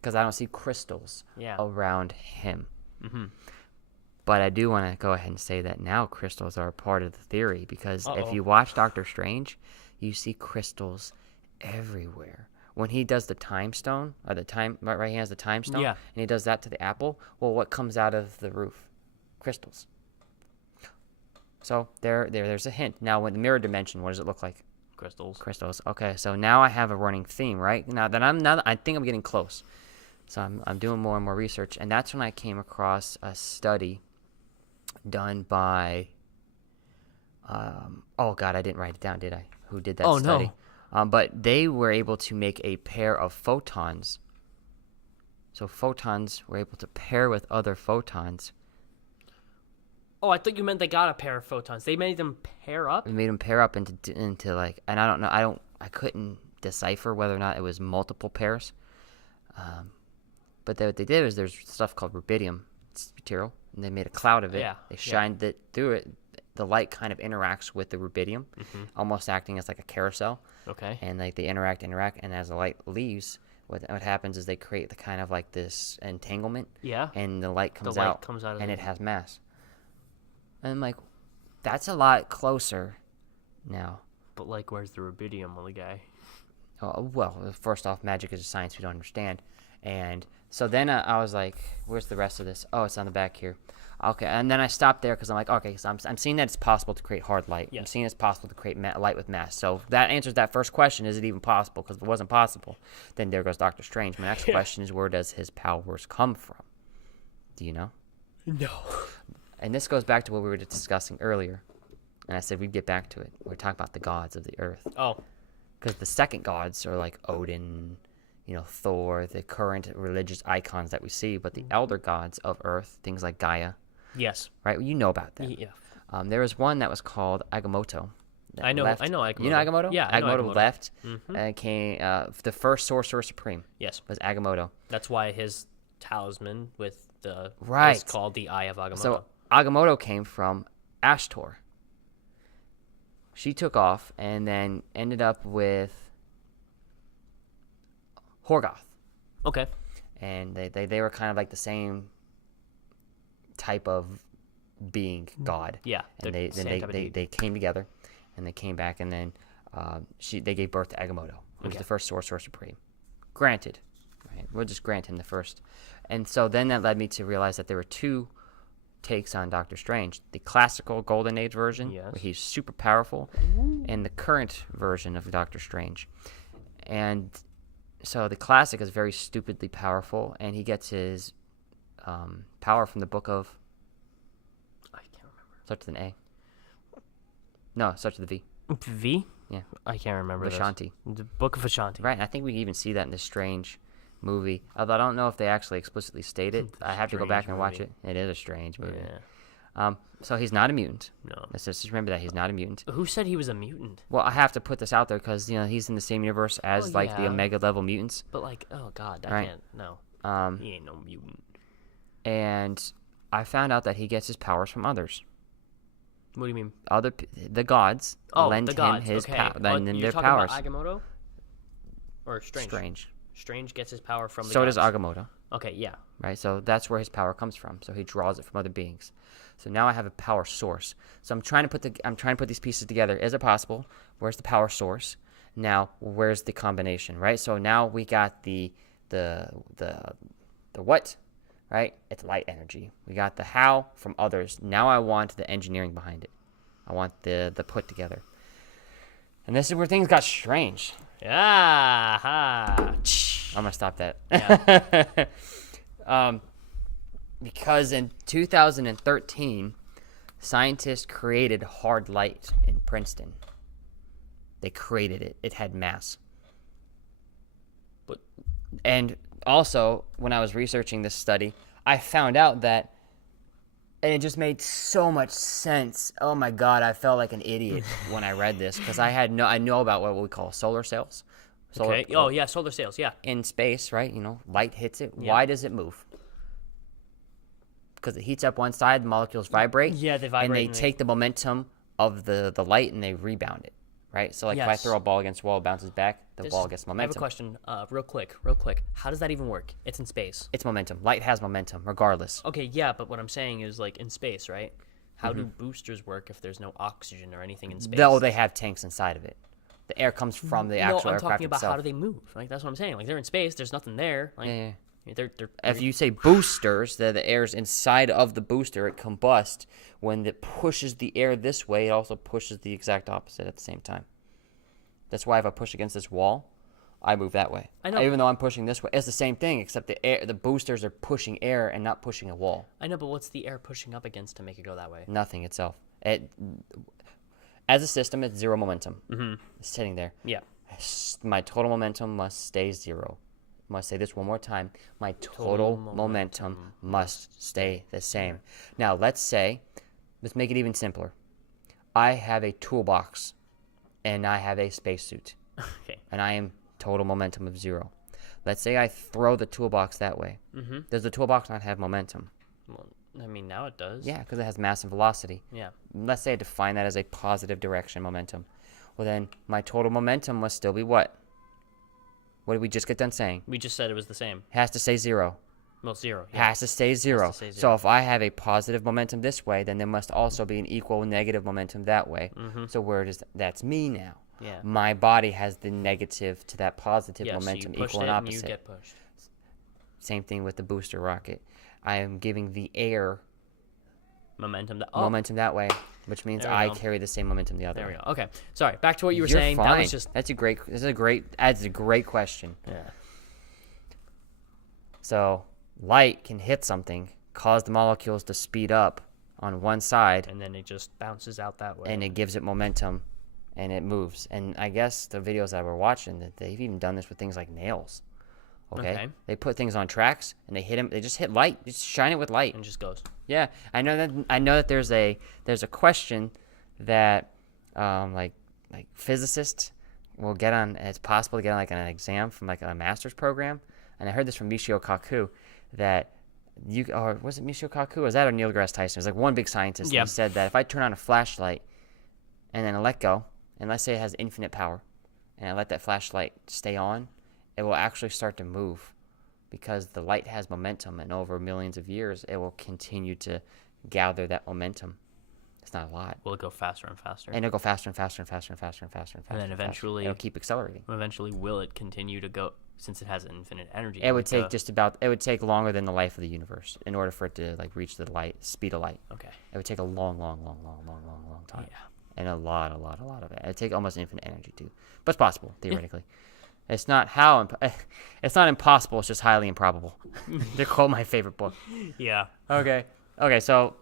Because I don't see crystals around him. Mm-hmm. But I do want to go ahead and say that now crystals are a part of the theory. Because if you watch Doctor Strange, you see crystals everywhere. When he does the time stone, or right, he has the time stone, and he does that to the apple, well, what comes out of the roof? Crystals. So there's a hint. Now, with the mirror dimension, what does it look like? Crystals. Okay, so now I have a running theme, right? Now I think I'm getting close. So I'm doing more and more research, and that's when I came across a study done by oh god, I didn't write it down, did I? Who did that study? No. But they were able to make a pair of photons. So photons were able to pair with other photons. Oh, I thought you meant they got a pair of photons. They made them pair up? They made them pair up into like, and I don't know, I couldn't decipher whether or not it was multiple pairs. But what they did is there's stuff called rubidium material, and they made a cloud of it. Yeah. They shined it through it. The light kind of interacts with the rubidium, almost acting as like a carousel. Okay. And like they interact, and as the light leaves, what happens is they create the kind of like this entanglement. Yeah. And the light comes The light out, comes out of and it. it has mass. And I'm like, that's a lot closer now. But like, where's the rubidium, little guy? Oh, well, first off, magic is a science we don't understand. And so then I was like, where's the rest of this? Oh, it's on the back here. Okay, and then I stopped there because I'm like, okay, so I'm seeing that it's possible to create hard light. Yes. I'm seeing it's possible to create light with mass. So that answers that first question, is it even possible? Because if it wasn't possible, then there goes Doctor Strange. My next question is, where does his powers come from? Do you know? No. And this goes back to what we were discussing earlier. And I said we'd get back to it. We're talking about the gods of the earth. Oh. Because the second gods are like Odin, Thor, the current religious icons that we see. But the elder gods of earth, things like Gaia. Yes. Right? You know about that. Yeah. There was one that was called Agamotto. I know Agamotto. You know Agamotto? Yeah, I know Agamotto left Mm-hmm. and came. The first Sorcerer Supreme. Yes. Was Agamotto. That's why his talisman with the is called the Eye of Agamotto. So Agamotto came from Ashtor. She took off and then ended up with Horgoth. Okay. And they were kind of like the same type of being, god. Yeah. And they came together, and they came back, and then they gave birth to Agamotto, who was the first Sorcerer Supreme. Granted, right? We'll just grant him the first. And so then that led me to realize that there were two takes on Doctor Strange: the classical Golden Age version, yes, where he's super powerful, and the current version of Doctor Strange. And so the classic is very stupidly powerful, and he gets his power from the book of... I can't remember. Starts with an A. No, starts with a V. V? Yeah. I can't remember. Vishanti. The Book of Vishanti. Right, and I think we even see that in this Strange movie. Although I don't know if they actually explicitly state it. I have to go back and watch it. It is a strange movie. Yeah. So he's not a mutant. No. Let's just remember that he's not a mutant. Who said he was a mutant? Well, I have to put this out there because he's in the same universe as the Omega level mutants. But like, oh god, I can't. No. He ain't no mutant. And I found out that he gets his powers from others. What do you mean? The gods lend the him gods. his lend him You're their talking powers. about Agamotto? Or Strange? Strange. Strange gets his power from the So gods. does Agamotto. Okay, yeah. Right, so that's where his power comes from. So he draws it from other beings. So now I have a power source. So I'm trying to put these pieces together. Is it possible? Where's the power source? Now where's the combination? Right. So now we got the what? Right. It's light energy. We got the how from others. Now I want the engineering behind it. I want the put together. And this is where things got strange. Yeah. Ha. I'm gonna stop that. Yeah. Because in 2013, scientists created hard light in Princeton. They created it. It had mass. And also, when I was researching this study, I found out that, and it just made so much sense. Oh my God, I felt like an idiot when I read this because I know about what we call solar sails. Okay. Oh yeah, solar sails. Yeah. In space, right? Light hits it. Yeah. Why does it move? Because it heats up one side, the molecules vibrate. Yeah, they vibrate. And they take the momentum of the light and they rebound it, right? So, if I throw a ball against a wall, it bounces back, the ball gets momentum. I have a question, real quick. How does that even work? It's in space. It's momentum. Light has momentum, regardless. Okay, yeah, but what I'm saying is, in space, right? How do boosters work if there's no oxygen or anything in space? They have tanks inside of it. The air comes from the actual aircraft itself. I'm talking about how do they move? That's what I'm saying. They're in space. There's nothing there. Yeah. They're if you say boosters, the air's inside of the booster. It combusts. When it pushes the air this way, it also pushes the exact opposite at the same time. That's why if I push against this wall, I move that way. I know. Even though I'm pushing this way, it's the same thing, except the boosters are pushing air and not pushing a wall. I know, but what's the air pushing up against to make it go that way? Nothing itself. As a system, it's zero momentum. Mm-hmm. It's sitting there. Yeah. My total momentum must stay zero. I must say this one more time. My total momentum must stay the same. Now, let's make it even simpler. I have a toolbox, and I have a spacesuit. Okay. And I am total momentum of zero. Let's say I throw the toolbox that way. Mm-hmm. Does the toolbox not have momentum? Well, I mean, now it does. Yeah, because it has mass and velocity. Yeah. Let's say I define that as a positive direction momentum. Well, then my total momentum must still be what? What did we just get done saying? We just said it was the same. Has to stay 0. Well, 0. Yeah. Has to stay 0. Has to stay 0. So if I have a positive momentum this way, then there must also be an equal negative momentum that way. Mm-hmm. So where does that's me now? Yeah. My body has the negative to that positive Yeah, momentum, so you equal and opposite. And you get pushed. Same thing with the booster rocket. I am giving the air momentum that way, which means I carry the same momentum the other way. There we go. Okay. Sorry. Back to what you were You're saying. Fine. That was just. That's a great question. Yeah. So light can hit something, cause the molecules to speed up on one side, and then it just bounces out that way. And it gives it momentum, and it moves. And I guess the videos that we're watching, that they've even done this with things like nails. Okay? They put things on tracks and they hit them. They just hit light. Just shine it with light, and it just goes. Yeah, I know that there's a question that like physicists will get on. It's possible to get on like an exam from like a master's program. And I heard this from Michio Kaku that or was it Michio Kaku? Or was that or Neil deGrasse Tyson? It was like one big scientist. Yeah. He said that if I turn on a flashlight and then I let go, and let's say it has infinite power, and I let that flashlight stay on, it will actually start to move because the light has momentum, and over millions of years, it will continue to gather that momentum. It's not a lot. Will it go faster and faster? And it'll go faster and faster and faster and faster and faster and faster. And then eventually, it'll keep accelerating. Eventually, will it continue to go? Since it has infinite energy, it would take it would take longer than the life of the universe in order for it to like reach the speed of light. Okay. It would take a long time. Yeah. And a lot of it. It'd take almost infinite energy too. But it's possible, theoretically. Yeah. It's not it's not impossible, it's just highly improbable. To quote my favorite book. Yeah. Okay, so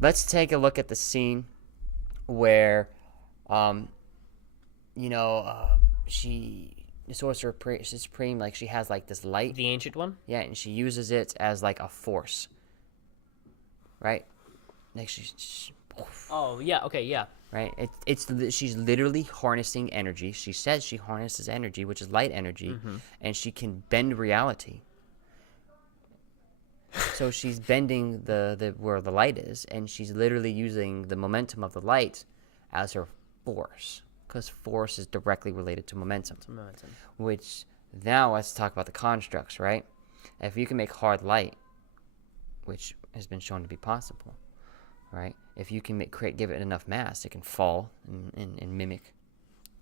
let's take a look at the scene where the Sorcerer Supreme, like she has like this light. The ancient one? Yeah, and she uses it as like a force. Right? Like she's. Oh, yeah, okay, yeah. Right? She's literally harnessing energy. She says she harnesses energy, which is light energy, and she can bend reality. So she's bending the where the light is, and she's literally using the momentum of the light as her force. Because force is directly related to momentum. Which, now let's talk about the constructs, right? If you can make hard light, which has been shown to be possible, right? If you can give it enough mass, it can fall and mimic.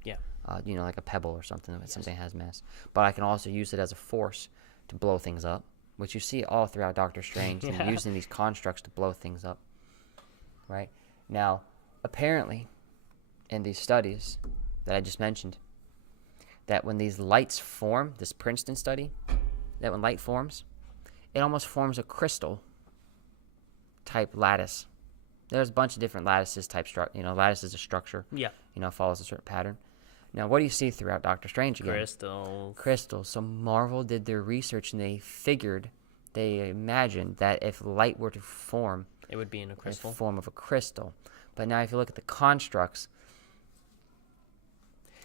Yeah. Like a pebble or something. Yes. Something that has mass. But I can also use it as a force to blow things up, which you see all throughout Doctor Strange. Yeah. And using these constructs to blow things up, right? Now, apparently, in these studies that I just mentioned, that when these lights form, this Princeton study, that when light forms, it almost forms a crystal type lattice. There's a bunch of different lattices type lattice is a structure. Yeah. Follows a certain pattern. Now, what do you see throughout Doctor Strange again? Crystals. So Marvel did their research and they imagined that if light were to form, it would be in a crystal. Form of a crystal. But now if you look at the constructs,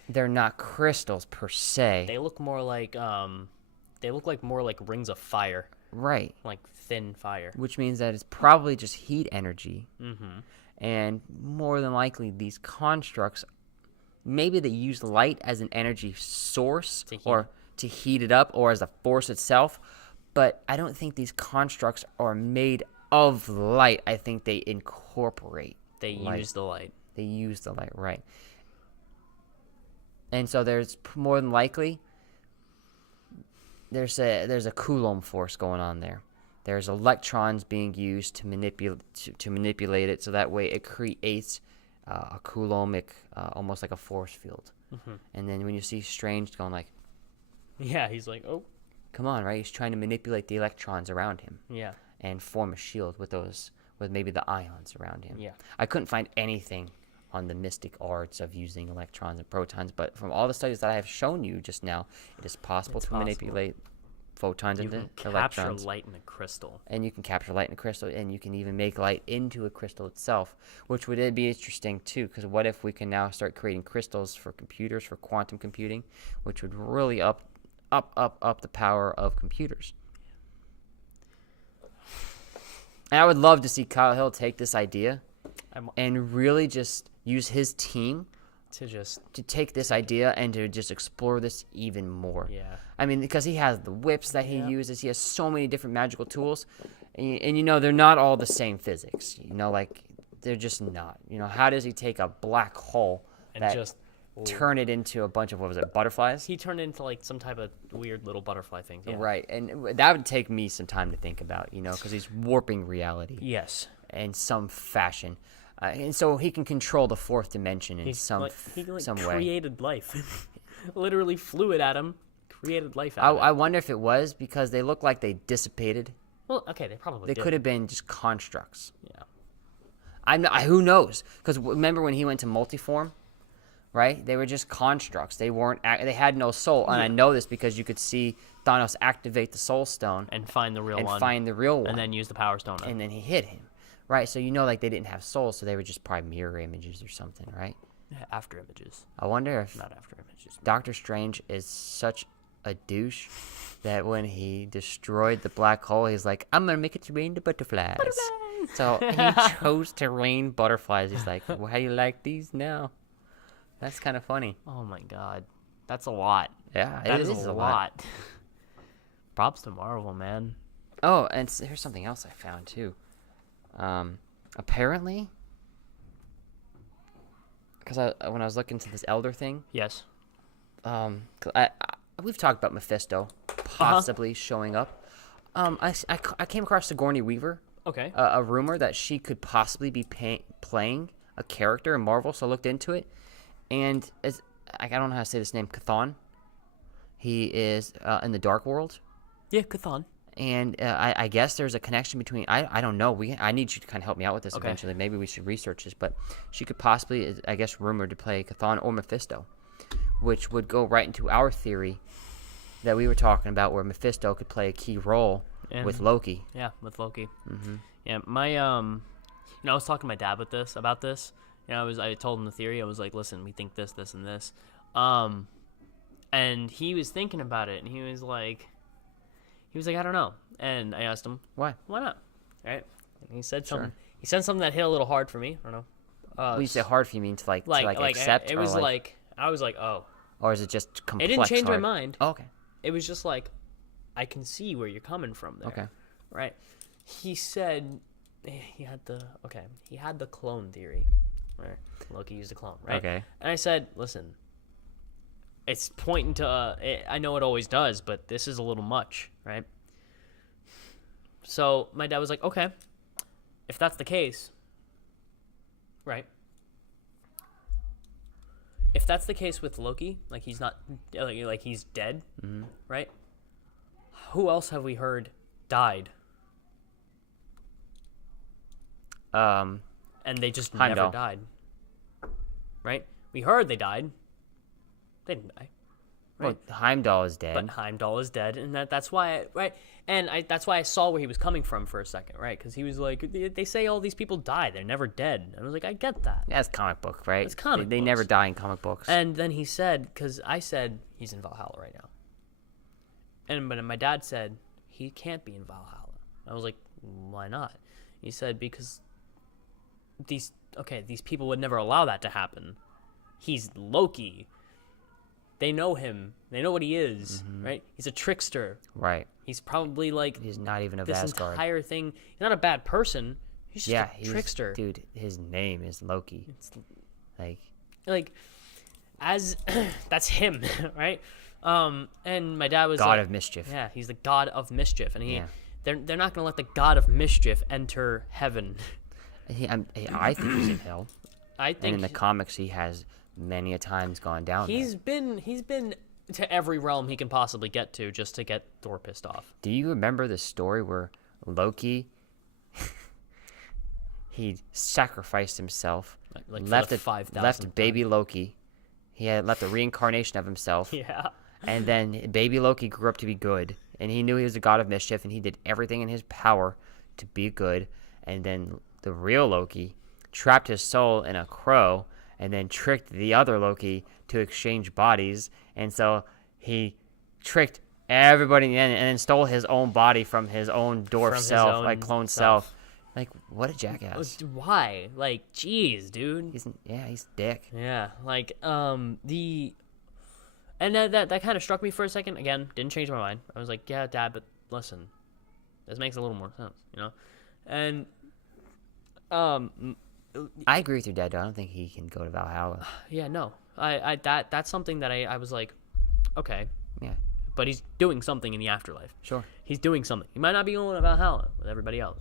they're not crystals per se. They look more like more like rings of fire. Right. Like thin fire. Which means that it's probably just heat energy. Mm-hmm. And more than likely, these constructs, maybe they use light as an energy source to heat it up, or as a force itself. But I don't think these constructs are made of light. I think they incorporate. They use the light. They use the light, right. And so there's more than likely there's a Coulomb force going on there. There's electrons being used to manipulate it, so that way it creates a Coulombic, almost like a force field. Mm-hmm. And then when you see Strange going like, yeah, he's like, oh, come on, right? He's trying to manipulate the electrons around him. Yeah. And form a shield with maybe the ions around him. Yeah. I couldn't find anything on the mystic arts of using electrons and protons, but from all the studies that I have shown you just now, it is possible to manipulate photons into electrons. You can capture light in a crystal. And you can capture light in a crystal, and you can even make light into a crystal itself, which would be interesting too, because what if we can now start creating crystals for computers, for quantum computing, which would really up the power of computers. And I would love to see Kyle Hill take this idea I'm- and really just use his team to take this idea and to just explore this even more. Yeah. I mean, because he has the whips that he uses. He has so many different magical tools. And, you know, they're not all the same physics. You know, like, they're just not. You know, how does he take a black hole and that just turn it into a bunch of, what was it, butterflies? He turned it into, like, some type of weird little butterfly thing. Yeah. Right. And that would take me some time to think about, you know, because he's warping reality. Yes. In some fashion. And so he can control the fourth dimension in some way. Created life. Literally flew it at him, created life out of it. I wonder if it was because they look like they dissipated. Well, okay, they probably did. They could have been just constructs. Yeah. Who knows? Because remember when he went to multiform, right? They were just constructs. They weren't. They had no soul. And I know this because you could see Thanos activate the Soul Stone and find the real one. And find the real one. And then use the Power Stone. And then he hit him. Right, so you know, like, they didn't have souls, so they were just probably mirror images or something, right? After images. I wonder if Not after images. Doctor Strange is such a douche that when he destroyed the black hole, he's like, I'm gonna make it rain the butterflies. So he chose to rain butterflies. He's like, well, how do you like these now? That's kind of funny. Oh my god. That's a lot. Yeah, that is a lot. Props to Marvel, man. Oh, and here's something else I found, too. Apparently, because when I was looking into this Elder thing, yes, we've talked about Mephisto possibly showing up. I came across Sigourney Weaver. Okay. A rumor that she could possibly be playing a character in Marvel, so I looked into it, and I don't know how to say this name, Chthon. He is in the Dark World. Yeah, Chthon. And I guess there's a connection between. I don't know. I need you to kind of help me out with this eventually. Maybe we should research this. But she could possibly, I guess, rumored to play Chthon or Mephisto, which would go right into our theory that we were talking about, where Mephisto could play a key role with Loki. Yeah, with Loki. Mm-hmm. Yeah, my I was talking to my dad about this. I told him the theory. I was like, listen, we think this, this, and this. And he was thinking about it, and he was like, I don't know. And I asked him, why not? Right? And he said something. He said something that hit a little hard for me. I don't know. When you say hard for you, mean to accept? It was I was like, oh. Or is it just complex? It didn't change hard? my mind. Oh, okay. It was just like, I can see where you're coming from there. Okay. Right? He said he had the clone theory. Right? Loki used a clone, right? Okay. And I said, listen, it's pointing to, I know it always does, but this is a little much, right? So my dad was like, okay, if that's the case, right? If that's the case with Loki, like he's not, like he's dead, right? Who else have we heard died? And they just Heimdall. never died, right? We heard they died. They didn't die. Right? Well, Heimdall is dead. But Heimdall is dead, and that's why, right? And that's why I saw where he was coming from for a second, right? Because he was like, they say all these people die, they're never dead. And I was like, I get that. Yeah, it's comic book, right? It's comic They books. never die in comic books. And then he said, because I said he's in Valhalla right now, and but my dad said he can't be in Valhalla. I was like, why not? He said because these people would never allow that to happen. He's Loki. They know him. They know what he is, right? He's a trickster. Right. He's probably like... He's not even of this Asgard. Entire thing... He's not a bad person. He's just a trickster. Dude, his name is Loki. It's like, as... that's him, right? And my dad was God like, of mischief. Yeah, he's the God of mischief. And they're not going to let the God of mischief enter heaven. I think he's in hell. I think... And in the comics, he has... many a times gone down He's been to every realm he can possibly get to just to get Thor pissed off. Do you remember the story where Loki he sacrificed himself, left baby Loki. He had left a reincarnation of himself. Yeah. And then baby Loki grew up to be good, and he knew he was a god of mischief, and he did everything in his power to be good. And then the real Loki trapped his soul in a crow and then tricked the other Loki to exchange bodies. And so he tricked everybody in the end and then stole his own body from his own dwarf self, like clone self. Like, what a jackass. Why? Like, jeez, dude. He's dick. Yeah, like and that kind of struck me for a second. Again, didn't change my mind. I was like, yeah, Dad, but listen, this makes a little more sense, you know. And I agree with your dad, though. I don't think he can go to Valhalla. yeah, no, that's something that I was like, okay, Yeah, but he's doing something in the afterlife. sure. He's doing something. He might not be going to Valhalla with everybody else,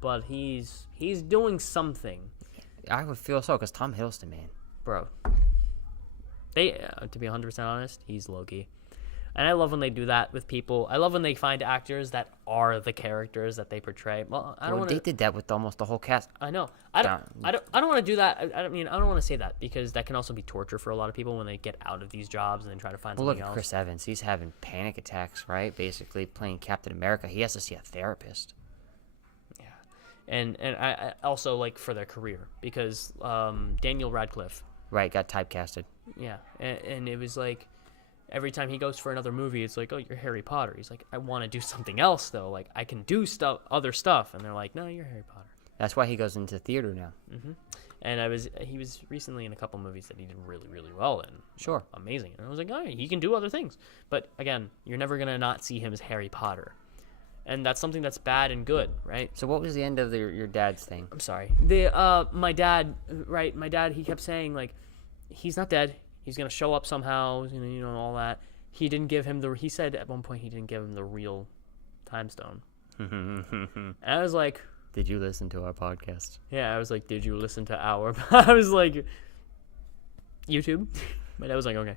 but he's doing something. I would feel so, because Tom Hiddleston, man. Bro. They, to be 100% honest, he's Loki. And I love when they do that with people. I love when they find actors that are the characters that they portray. Well, I don't want They did that with almost the whole cast. I know. I don't want to do that. I don't want to say that, because that can also be torture for a lot of people when they get out of these jobs and then try to find Well, something look at else. Chris Evans. He's having panic attacks, right? Basically playing Captain America. He has to see a therapist. Yeah. And I also, like, for their career, because Daniel Radcliffe. Right, got typecasted. Yeah. And it was like, every time he goes for another movie, it's like, oh, you're Harry Potter. He's like, I want to do something else, though. Like, I can do other stuff. And they're like, no, you're Harry Potter. That's why he goes into theater now. Mm-hmm. And he was recently in a couple movies that he did really, really well in. Sure. Amazing. And I was like, oh, he can do other things. But again, you're never going to not see him as Harry Potter. And that's something that's bad and good, right? So what was the end of your dad's thing? I'm sorry. My dad, right? My dad, he kept saying, like, he's not dead. He's going to show up somehow, you know, all that. He didn't give him he said at one point he didn't give him the real time stone. And I was like, did you listen to our podcast? Yeah, I was like, did you listen to our, I was like, YouTube? But I was like, okay.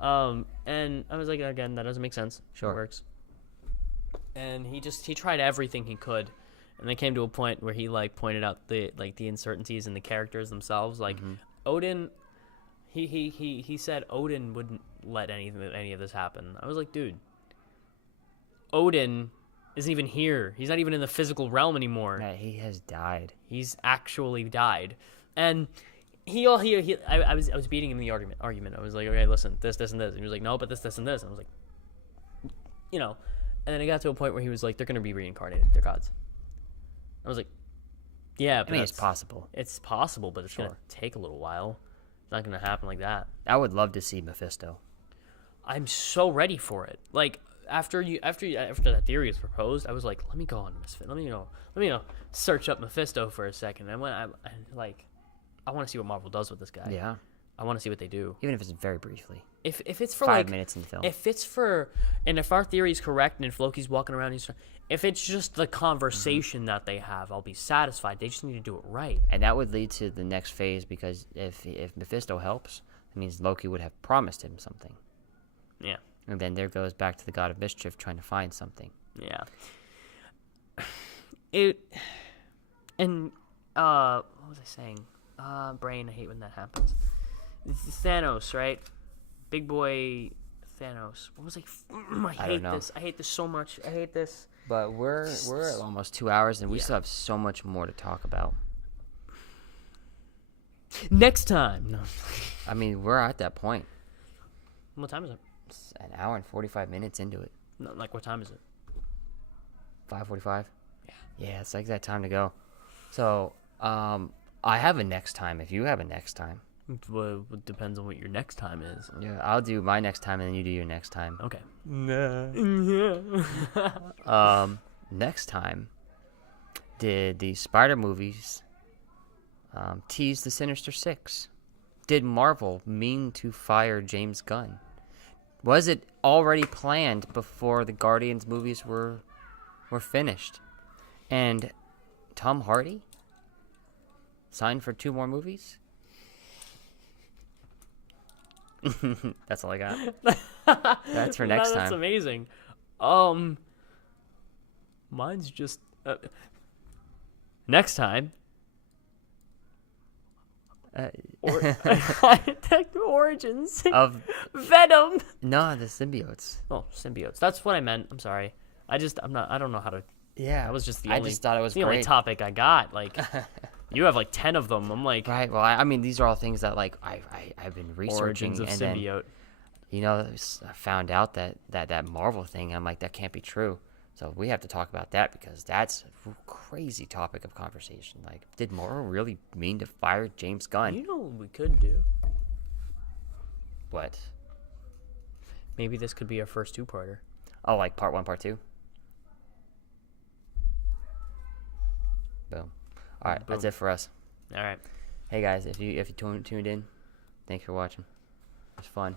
And I was like, again, that doesn't make sense. Sure. It works. And he tried everything he could. And they came to a point where he, like, pointed out the uncertainties in the characters themselves. Like, Odin, he said Odin wouldn't let any of this happen. I was like, dude, Odin isn't even here. He's not even in the physical realm anymore. Yeah, he has died. He's actually died. And I was beating him in the argument. I was like, okay, listen, this, and this. And he was like, no, but this, and this. And I was like, you know. And then it got to a point where he was like, they're going to be reincarnated. They're gods. I was like, yeah, but I mean, it's possible. It's possible, but it's going to take a little while. It's not going to happen like that. I would love to see Mephisto. I'm so ready for it. Like, after that theory was proposed, I was like, let me go on Mephisto. Let me search up Mephisto for a second. And I want to see what Marvel does with this guy. Yeah. I want to see what they do. Even if it's very briefly. If it's for 5 minutes in the film. And if our theory is correct, and if Loki's walking around, if it's just the conversation that they have, I'll be satisfied. They just need to do it right. And that would lead to the next phase, because if Mephisto helps, it means Loki would have promised him something. Yeah. And then there goes back to the God of Mischief trying to find something. Yeah. What was I saying? Brain, I hate when that happens. Thanos, right? Big boy Thanos. What was I hate this. I hate this so much. I hate this. But we're at almost 2 hours, and we still have so much more to talk about. Next time. No. I mean, we're at that point. What time is it? It's an hour and 45 minutes into it. No, like, what time is it? 5:45? Yeah, it's like that time to go. So, I have a next time if you have a next time. Well, it depends on what your next time is. Yeah, I'll do my next time, and then you do your next time. Okay. Next time, did the Spider movies tease the Sinister Six? Did Marvel mean to fire James Gunn? Was it already planned before the Guardians movies were finished? And Tom Hardy signed for 2 more movies? That's all I got. That's for next time. That's amazing. Mine's just next time. Origins of Venom. No, the symbiotes. Oh, symbiotes. That's what I meant. I'm sorry. I don't know how to. Yeah, that was just I just thought it was the only topic I got. Like, you have like 10 of them. I'm like, right. Well, I mean, these are all things that like I've been researching, origins of and symbiote. then, I found out that Marvel thing. I'm like, that can't be true. So we have to talk about that because that's a crazy topic of conversation. Like, did Morrow really mean to fire James Gunn? You know what we could do? What? Maybe this could be our first two-parter. Oh, like part 1, part 2? Boom. All right, that's it for us. All right. Hey guys, if you tuned in, thanks for watching. It was fun.